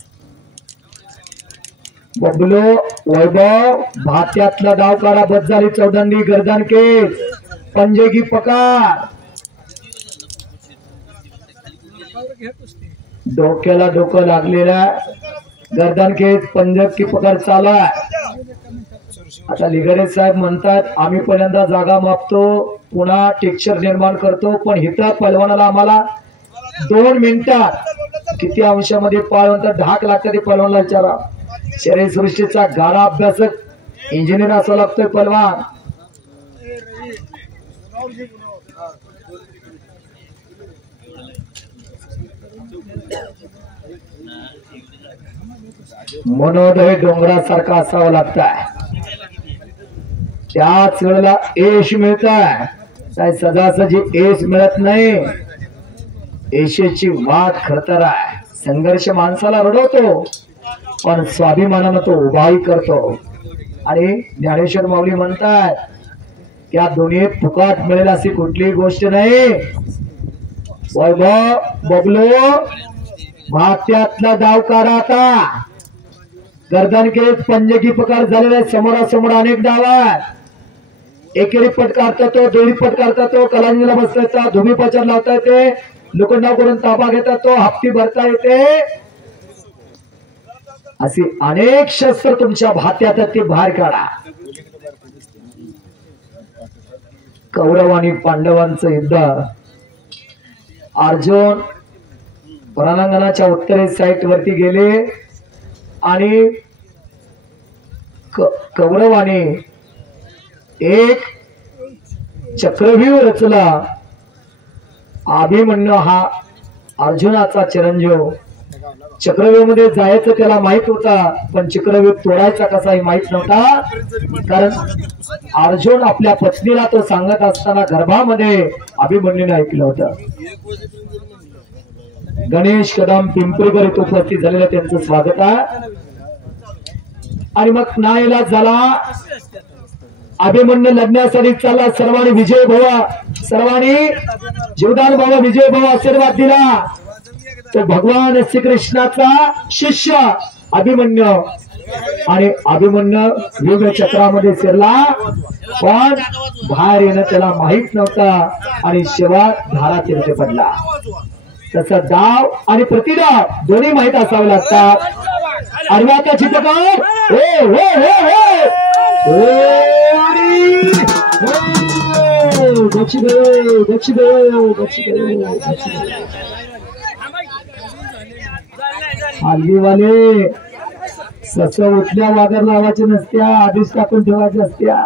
बबलो वैभव भात्यातला डाव काढा, बद झाली चौदंडी, गर्दन केस, पंजे की पकार, डोक्याला डोकं लागलेला, गर्दन केस, पंजे की पकार चालू आहे. आता लिगडे साहेब म्हणतात आम्ही पहिल्यांदा जागा मापतो, पुन्हा टेक्स्चर निर्माण करतो, पण इथं पहलवानाला आम्हाला 2 मिनिटात किती अंशामध्ये पाळवंत ढाक लागतं ते पहलवानाला विचारा. शरीर सृष्टीचा गाढा अभ्यासक इंजिनियर असावा लागतोय पहलवान. मनोदय डोंगरासारखा असावं लागतंय, त्याच वेळेला यश मिळत आहे, सदासजी यश मिळत नाही. यशाची वाट खरतर आहे. संघर्ष माणसाला रडवतो, पण स्वाभिमानानं तो उभाही करतो. आणि ज्ञानेश्वर माऊली म्हणतात त्या दोन्हीत फुकाट मिळेल अशी कुठलीही गोष्ट नाही. वैभव बबलो भात्यातला डाव काढा, आता गर्दन केस, पंजे की पकार झालेला, समोरासमोर अनेक डाव आहेत. एकेरी पट काढता तो, दोरी पट काढता तो, कलांजीला बसता येतात, धुमी पचार लावता येते, लोखंडाव करून ताबा घेता तो, हप्ती भरता येते. अशी अनेक शस्त्र तुमच्या भात्यात ते बाहेर काढा. कौरव आणि पांडवांचं युद्ध. अर्जुन रणांगणाच्या उत्तरेस साईट वरती गेले आणि कौरवाने एक चक्रव्यूह रचला. अभिमन्यू हा अर्जुनाचा चिरंजीव. चक्रव्यूह मध्ये जायचं त्याला माहित होता, पण चक्रव्यूह तोडायचा कसा हे माहित नव्हता. कारण अर्जुन आपल्या पत्नीला तो सांगत असताना गर्भामध्ये अभिमन्यूने ऐकलं होतं. गणेश कदम पिंपरीकर इथे उपस्थित झालेलं त्यांचं स्वागत आहे. आणि मग नाईलाज झाला, अभिमन्यू लढण्यासाठी चालला. सर्वांनी विजय भवा, सर्वांनी जीवदान भावा, विजय भावा आशीर्वाद दिला. तो भगवान श्रीकृष्णाचा शिष्य अभिमन्यू, आणि अभिमन्यू युग चक्रामध्ये शिरला, पण बाहेर येणं त्याला माहित नव्हता आणि शिवात धारा तिरते पडला. तसा डाव आणि प्रतिडाव दोन्ही माहित असावे लागतात. अर्वाचा चित्रकार हल्लीवाले सस उठल्या वागर लावायचे नसत्या, आधीच टाकून ठेवायच्या असत्या.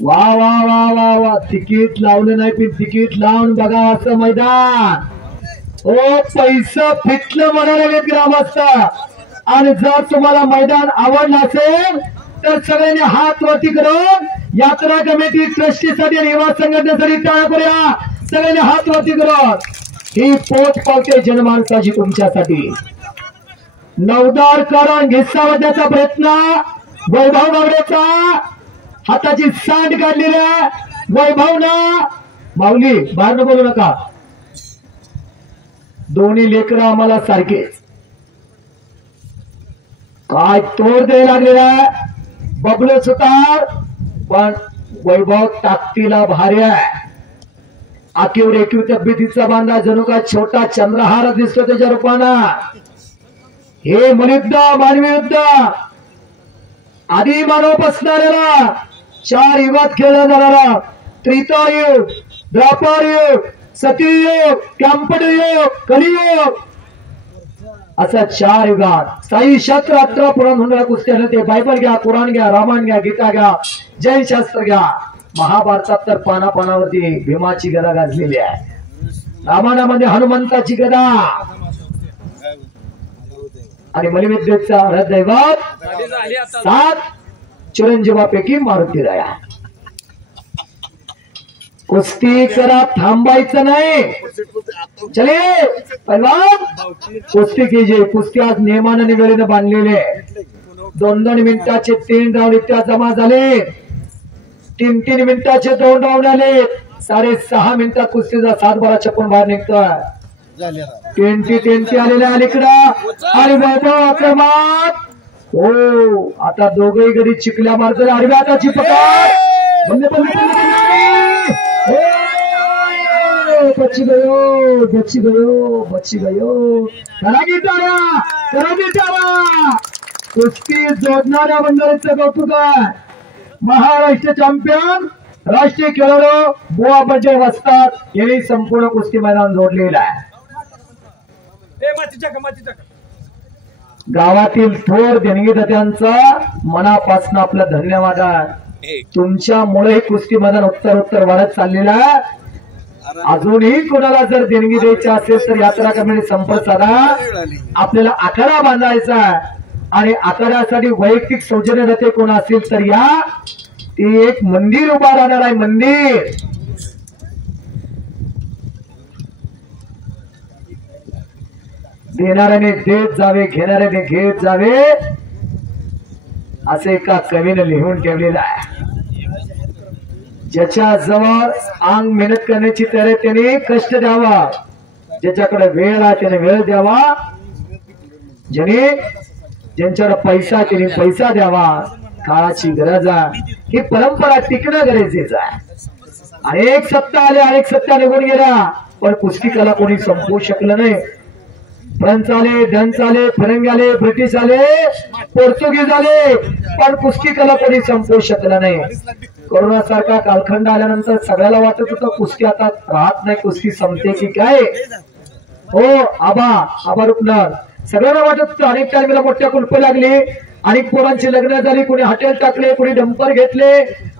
वा वा वा वा वा तिकीट लावलं नाही पण तिकीट लावून बघा असं मैदान. ओ पैसा फिटलं म्हणाले ग्रामस्थ. आणि जर तुम्हाला मैदान आवडलं असेल तर सगळ्यांनी हात वरती करून यात्रा कमिटी ट्रस्टीसाठी आणि युवा संघटनेसाठी टाळ्या करूया. सगळ्यांनी हात वरती करून ही पोट पावते जनमानसाची तुमच्यासाठी. नवदार करून घिसावण्याचा प्रयत्न वैभव गावडेचा. हाताची सांड काढलेल्या वैभवनं. माऊली बाहेर बोलू नका. दोन्ही लेकरं आम्हाला सारखेच. काय तोड द्यायला लागलेला बबलू सुतार. पण वैभव ताकदीला भारी आहे. आखीव रेखीव तब्येतीचा बांधा जणू का छोटा चंद्रहार दिसतो त्याच्या रूपानं. हे मनुयुद्ध मानवी युद्ध आधी मानव बसणाऱ्याला 4 युगात खेळला जाणारा त्रेतायुग, द्वापर युग, सतीयुग, कॅम्पट युग, कलियुग असा 4 युगात 618 पुराण होणाऱ्या कुस्त्या ते बायबल घ्या, कुराण घ्या, रामायण घ्या, गीता घ्या, जैन शास्त्र घ्या. महाभारतात तर पानापानावरती भीमाची गदा गाजलेली आहे. रामायणामध्ये हनुमंताची गदा आणि मलिविद्येचा हृदयवाद 7 चिरंजीवापैकी मारुती राया. कुस्ती करा थांबायचं नाही. चले पैलवान कुस्ती कीजिए. कुस्ती आज नियमानं आणि वेळेनं बांधलेले. 2-2 मिनिटाचे 3 राऊंड इत्या जमा झाले. 3-3 मिनिटाचे 2 राऊंड आले. 6.5 मिनिटात कुस्तीचा 7-12 चप्पन बाहेर निघतोय. 20 आलेल्या अलीकडं आणि वैभव आक्रमक. हो आता दोघही गडी चिकल्या मारतात. आडव्या हाताची पकड. बल्ले बल्ले बच्ची गयो बच्ची गयो बच्ची गयो. करा गिटारा. कुस्ती जोडणाऱ्या मंडळीचं कौतुक आहे. महाराष्ट्र चॅम्पियन राष्ट्रीय खेळाडू बुवा बंजे वस्ताद यांनी संपूर्ण कुस्ती मैदान जोडलेलं आहे. गावातील थोर देणगीदात्यांचा मनापासून आपलं धन्यवाद आहे. तुमच्यामुळे हे कुस्ती मैदान उत्तर वाढत चाललेलं आहे. अजूनही कोणाला जर देणगी द्यायची असेल तर यात्रा कमिटी संपर्क साधा. आपल्याला आखाडा बांधायचा आहे आणि आखाड्यासाठी वैयक्तिक सौजन्यदाते कोण असेल तर या. ती एक मंदिर उभा राहणार आहे. मंदिर देणाऱ्याने देत जावे, घेणाऱ्याने घेत जावे असे एका कवीने लिहून ठेवलेलं आहे. ज्याच्या जवळ अंग मेहनत करण्याची तयारी त्याने कष्ट द्यावा. ज्याच्याकडे वेळ आहे त्याने वेळ द्यावा. ज्यांच्याकडे पैसा त्याने पैसा द्यावा. काळाची गरज आहे. ही परंपरा टिकणं गरजेचं आहे. अनेक सत्ता आल्या, अनेक सत्ता निघून गेल्या पण कुस्ती कला कोणी संपवू शकलं नाही. फ्रान्स आले, डच आले, फरंगी आले, ब्रिटिश आले, पोर्तुगीज आले पण कुस्ती कला कोणी संपवू शकलं नाही. कोरोना सारखा कालखंड आल्यानंतर सगळ्याला वाटत होतं कुस्ती आता राहत नाही, कुस्ती संपते की काय. हो आबा रुपणार सगळ्यांना वाटत होतं. अनेक टाइमला मोठ्या कुलपे लागली. अनेक पोरांची लग्न झाली. कोणी हॉटेल टाकले, कोणी डंपर घेतले,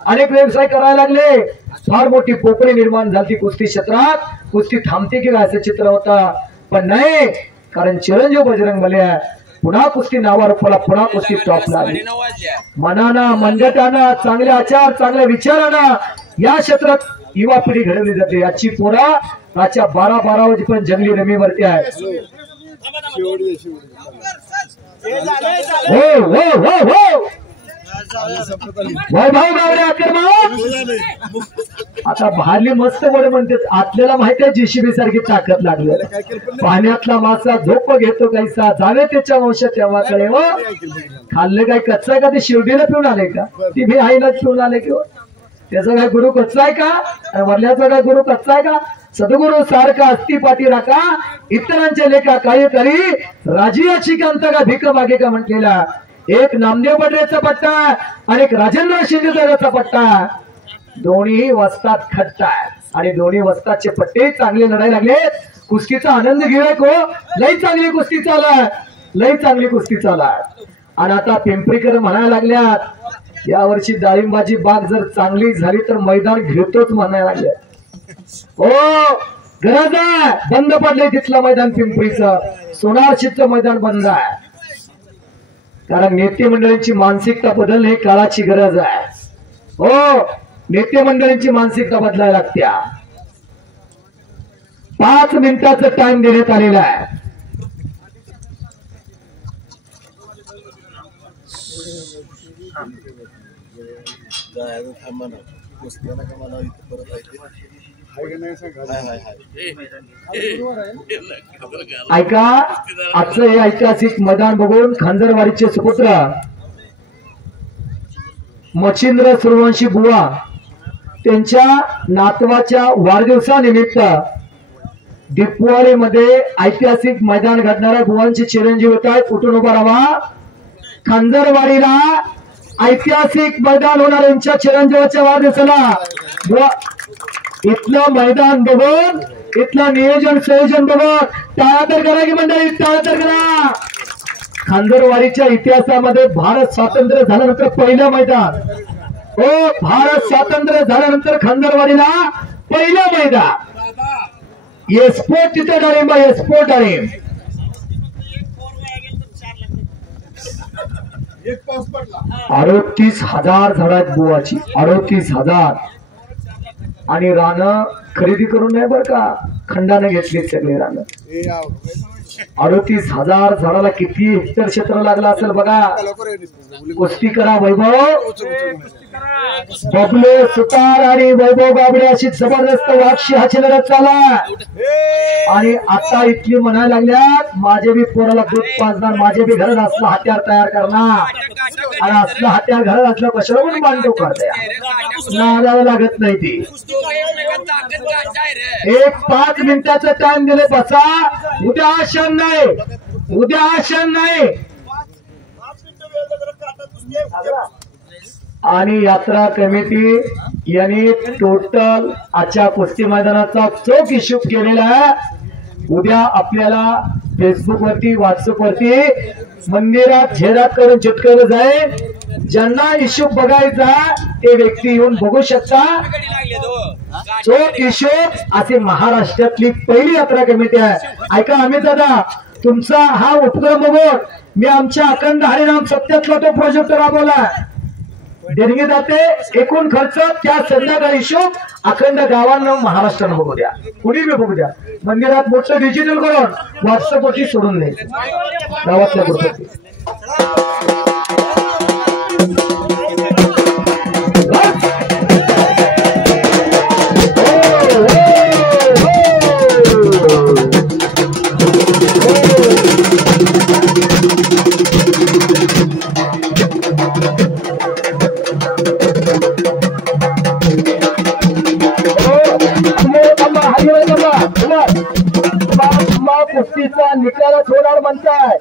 अनेक व्यवसाय करायला लागले. फार मोठी पोकळी निर्माण झाली कुस्ती क्षेत्रात. कुस्ती थांबते की काय असं चित्र होता पण नाही. कारण चिरंजीव बजरंग बले पुन्हा कुस्ती नावावर पुन्हा कुस्ती टॉपला. मनानं मनगटानं चांगले आचार चांगल्या विचारानं या क्षेत्रात युवा पिढी घडवली जाते. याची पोरा रातच्या 12 वाजेपर्यंत जंगली रमीवरती आहे. हो हो हो हो वैभव गावडे आक्रमक. आता बाहेरली मस्त वड म्हणते. आपल्याला माहिती आहे जेसीबी सारखी ताकद लागली. पाण्यातला मासा झोप घेतो कैसा जावे त्याच्या वंशात तेव्हा कळे. व खाल्लं काय कच्चा आहे का ते शिवडीला पिऊन आले का ती भी आईला पिऊन आले किंवा त्याचा काय गुरु कच्चा आहे का वरल्याचा काय गुरु कच्चा आहे का. सद्गुरु सारखा अस्ति पाठी राखा इतरांचे लेखा काही तरी राजियाची कांत का भीक मागे का म्हटलेला. एक नामदेव बडरेचा पट्टा आणि एक राजेंद्र शिंदेचा पट्टा. दोन्ही वस्तात खट्टा आणि दोन्ही वस्ताचे पट्टे चांगले लढायला लागले. कुस्तीचा आनंद घेऊया को. लई चांगली कुस्ती चालू आहे, लई चांगली कुस्ती चालू आहे. आणि आता पिंपरीकर म्हणायला लागल्यात यावर्षी डाळिंबाची बाग जर चांगली झाली तर मैदान घेतोच म्हणायला लागले. हो गरज आहे. बंद पडले तिथलं मैदान पिंपरीचं. सोनारशीचं मैदान बंद आहे. कारण नेते मंडळींची मानसिकता बदलणे काळाची गरज आहे. हो नेते मंडळींची मानसिकता बदलायला लागत्या. 5 मिनिटाचा टाइम देण्यात आलेला आहे. ऐका आजचं हे ऐतिहासिक मैदान बघून खंजरवाडीचे सुपुत्र मच्छिंद्र सूर्यवंशी बुवा त्यांच्या नातवाच्या वाढदिवसानिमित्त दीपवाडीमध्ये ऐतिहासिक मैदान घडणाऱ्या बुवांचे चिरंजीव होत आहेत. कुठून उभा राहा. खंजरवाडीला ऐतिहासिक मैदान होणार यांच्या चिरंजीवाच्या वाढदिवसाला बुवा इथलं मैदान बघून इथलं नियोजन संयोजन बघून टाळा तर करा की मंडळी टाळा तर करा. खंजरवाडीच्या इतिहासामध्ये भारत स्वातंत्र्य झाल्यानंतर पहिलं मैदान. हो भारत स्वातंत्र्य झाल्यानंतर खंजरवाडीला पहिलं मैदान. एस्पोर्ट तिथे डाळिंबा एस्पोर्ट डाळिंब 38,000 झाडात बुवाची 38,000 आणि रानं खरेदी करून नाही बरं का खंडाने घेतली सगळे रानं. 38,000 झाडाला किती हेक्टर क्षेत्र लागलं असेल बघा. कुस्ती करा वैभव बबले सुतार आणि वैभव गाबडे अशी जबरदस्त वाक्षी हा लढत चालला. आणि आता इथली म्हणायला लागल्यात माझे बी पोराला दूध पाजणार माझे बी घरात असलं हत्यार तयार करणार. आणि असलं हत्यार घरात असलं कशाला म्हणून बांधतो करता नादाला लागत नाही ती. 5 मिनिटाचा टाइम दिले बसा. उद्या आशन नाही उद्या आशन नाही. आणि यात्रा कमिटी यांनी टोटल आजच्या कुस्ती मैदानाचा चोख हिशोब केलेला आहे. उद्या आपल्याला फेसबुक वरती व्हॉट्सअप वरती मंदिरात झेरात करून चिटकवलं जाईल. ज्यांना हिशोब बघायचा ते व्यक्ती येऊन बघू शकता. चोख हिशोब असे महाराष्ट्रातली पहिली यात्रा कमिटी आहे. ऐका अमित दादा तुमचा हा उपक्रम बघून मी आमच्या अखंड हरिनाम सत्यातला तो प्रोजेक्ट राबवला. देणगी जाते एकूण खर्च त्या संध्याकाळी हिशोब अखंड गावांना महाराष्ट्रानं बघू द्या कुणी बी बघू द्या. मंदिरात मोठं डिजिटल करून व्हॉट्सअप वरती सोडून द्यायचं गावातल्या ग्रुपवरती. कुस्तीचा निकालच होणार म्हणताय.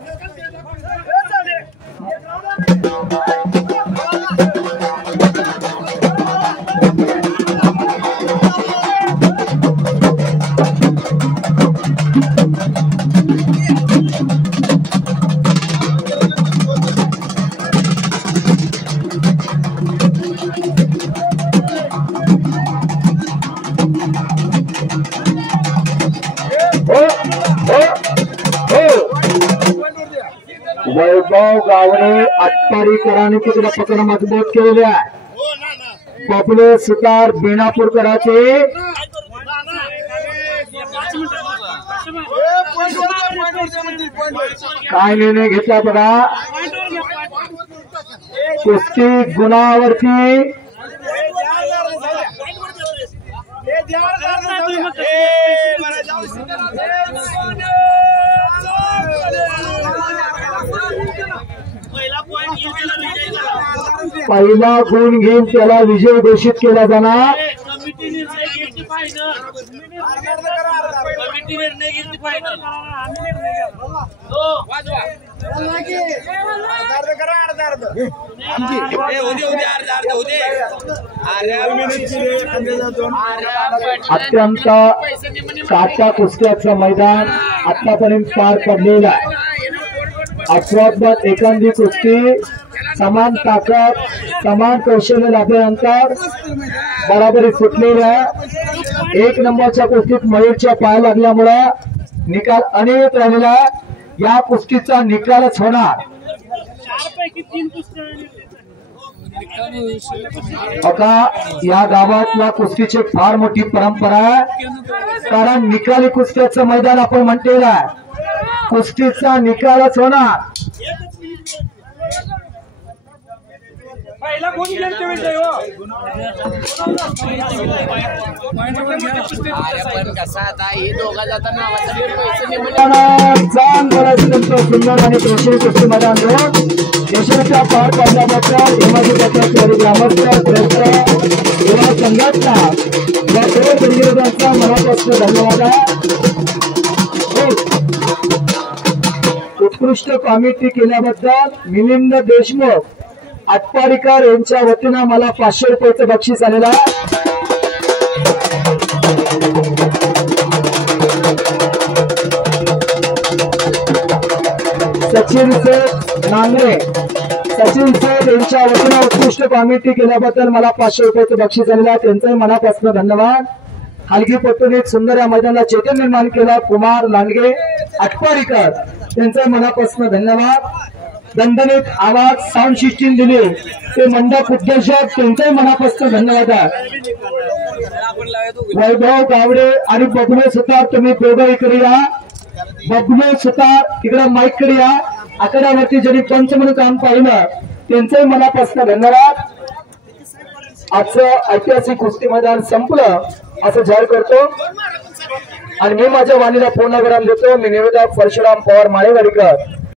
वैभव गावडे आटपाडीकरांनी तिकडे पकड मजबूत केलेले आहे. बबले सुतार बेणापूरकरांचे काय निर्णय घेतला बघा. कुस्ती गुणावरती पहिला गुण घेऊन त्याला विजय घोषित केला जाणार. अत्यंत काटा कुस्त्याचं मैदान आतापर्यंत पार पडलेलं आहे. अपवादात एखादी कुस्ती समान ताकद समान कौशल्य लाभल्यानंतर बराबरी सुटलेली आहे। एक नंबरच्या कुस्तीत मयूरच्या पाय लागल्यामुळे निकाल अनियमित राहिलेला आहे। या कुस्तीचा निकालच होणार। आता या गावातल्या कुस्तीची फार मोठी परंपरा आहे, कारण निकाली कुस्त्याचं मैदान आपण म्हटलेलं आहे। कुस्तीचा निकालच होणार। सुंदर आणि प्रेक्षणीय कुस्ती मैदान देशाच्या पार पाडल्याबद्दल ग्रामस्थ संघटना या सर्व संयोजकांचा मनापासून धन्यवाद आहे। उत्कृष्ट कॉमेडी केल्याबद्दल मिलिंद देशमुख आटपाडीकर यांच्या वतीनं मला 500 रुपयाचं बक्षीस आलेलं आहे। सचिन शेठ नांगरे सचिन शेठ यांच्या वतीनं उत्कृष्ट कॉमेडी केल्याबद्दल मला 500 रुपयाचं बक्षीस आलेलं आहे, त्यांचंही मनापासून धन्यवाद। हलगीपट्टून एक सुंदर या मैदानाला चैतन्य निर्माण केला कुमार लांडगे आटपाडीकर, त्यांचंही मनापासून धन्यवाद। दणदणीत आवाज साऊंड सिस्टीम दिली ते मंडप उद्योजक, त्यांचंही मनापासून धन्यवाद आहे। वैभव गावडे आणि बबलू सुतार, तुम्ही दोघं इकडे या। बबलू सुतार इकडे माईक कडे या। आकड्यावरती ज्यांनी पंच म्हणून काम पाहिलं त्यांचंही मनापासून धन्यवाद। आजचं ऐतिहासिक कुस्ती मैदान संपलं असं जाहीर करतो आणि मी माझ्या वाणीला पूर्ण विराम देतो। मी निवेदक परशुराम पवार माळेवाडीकर।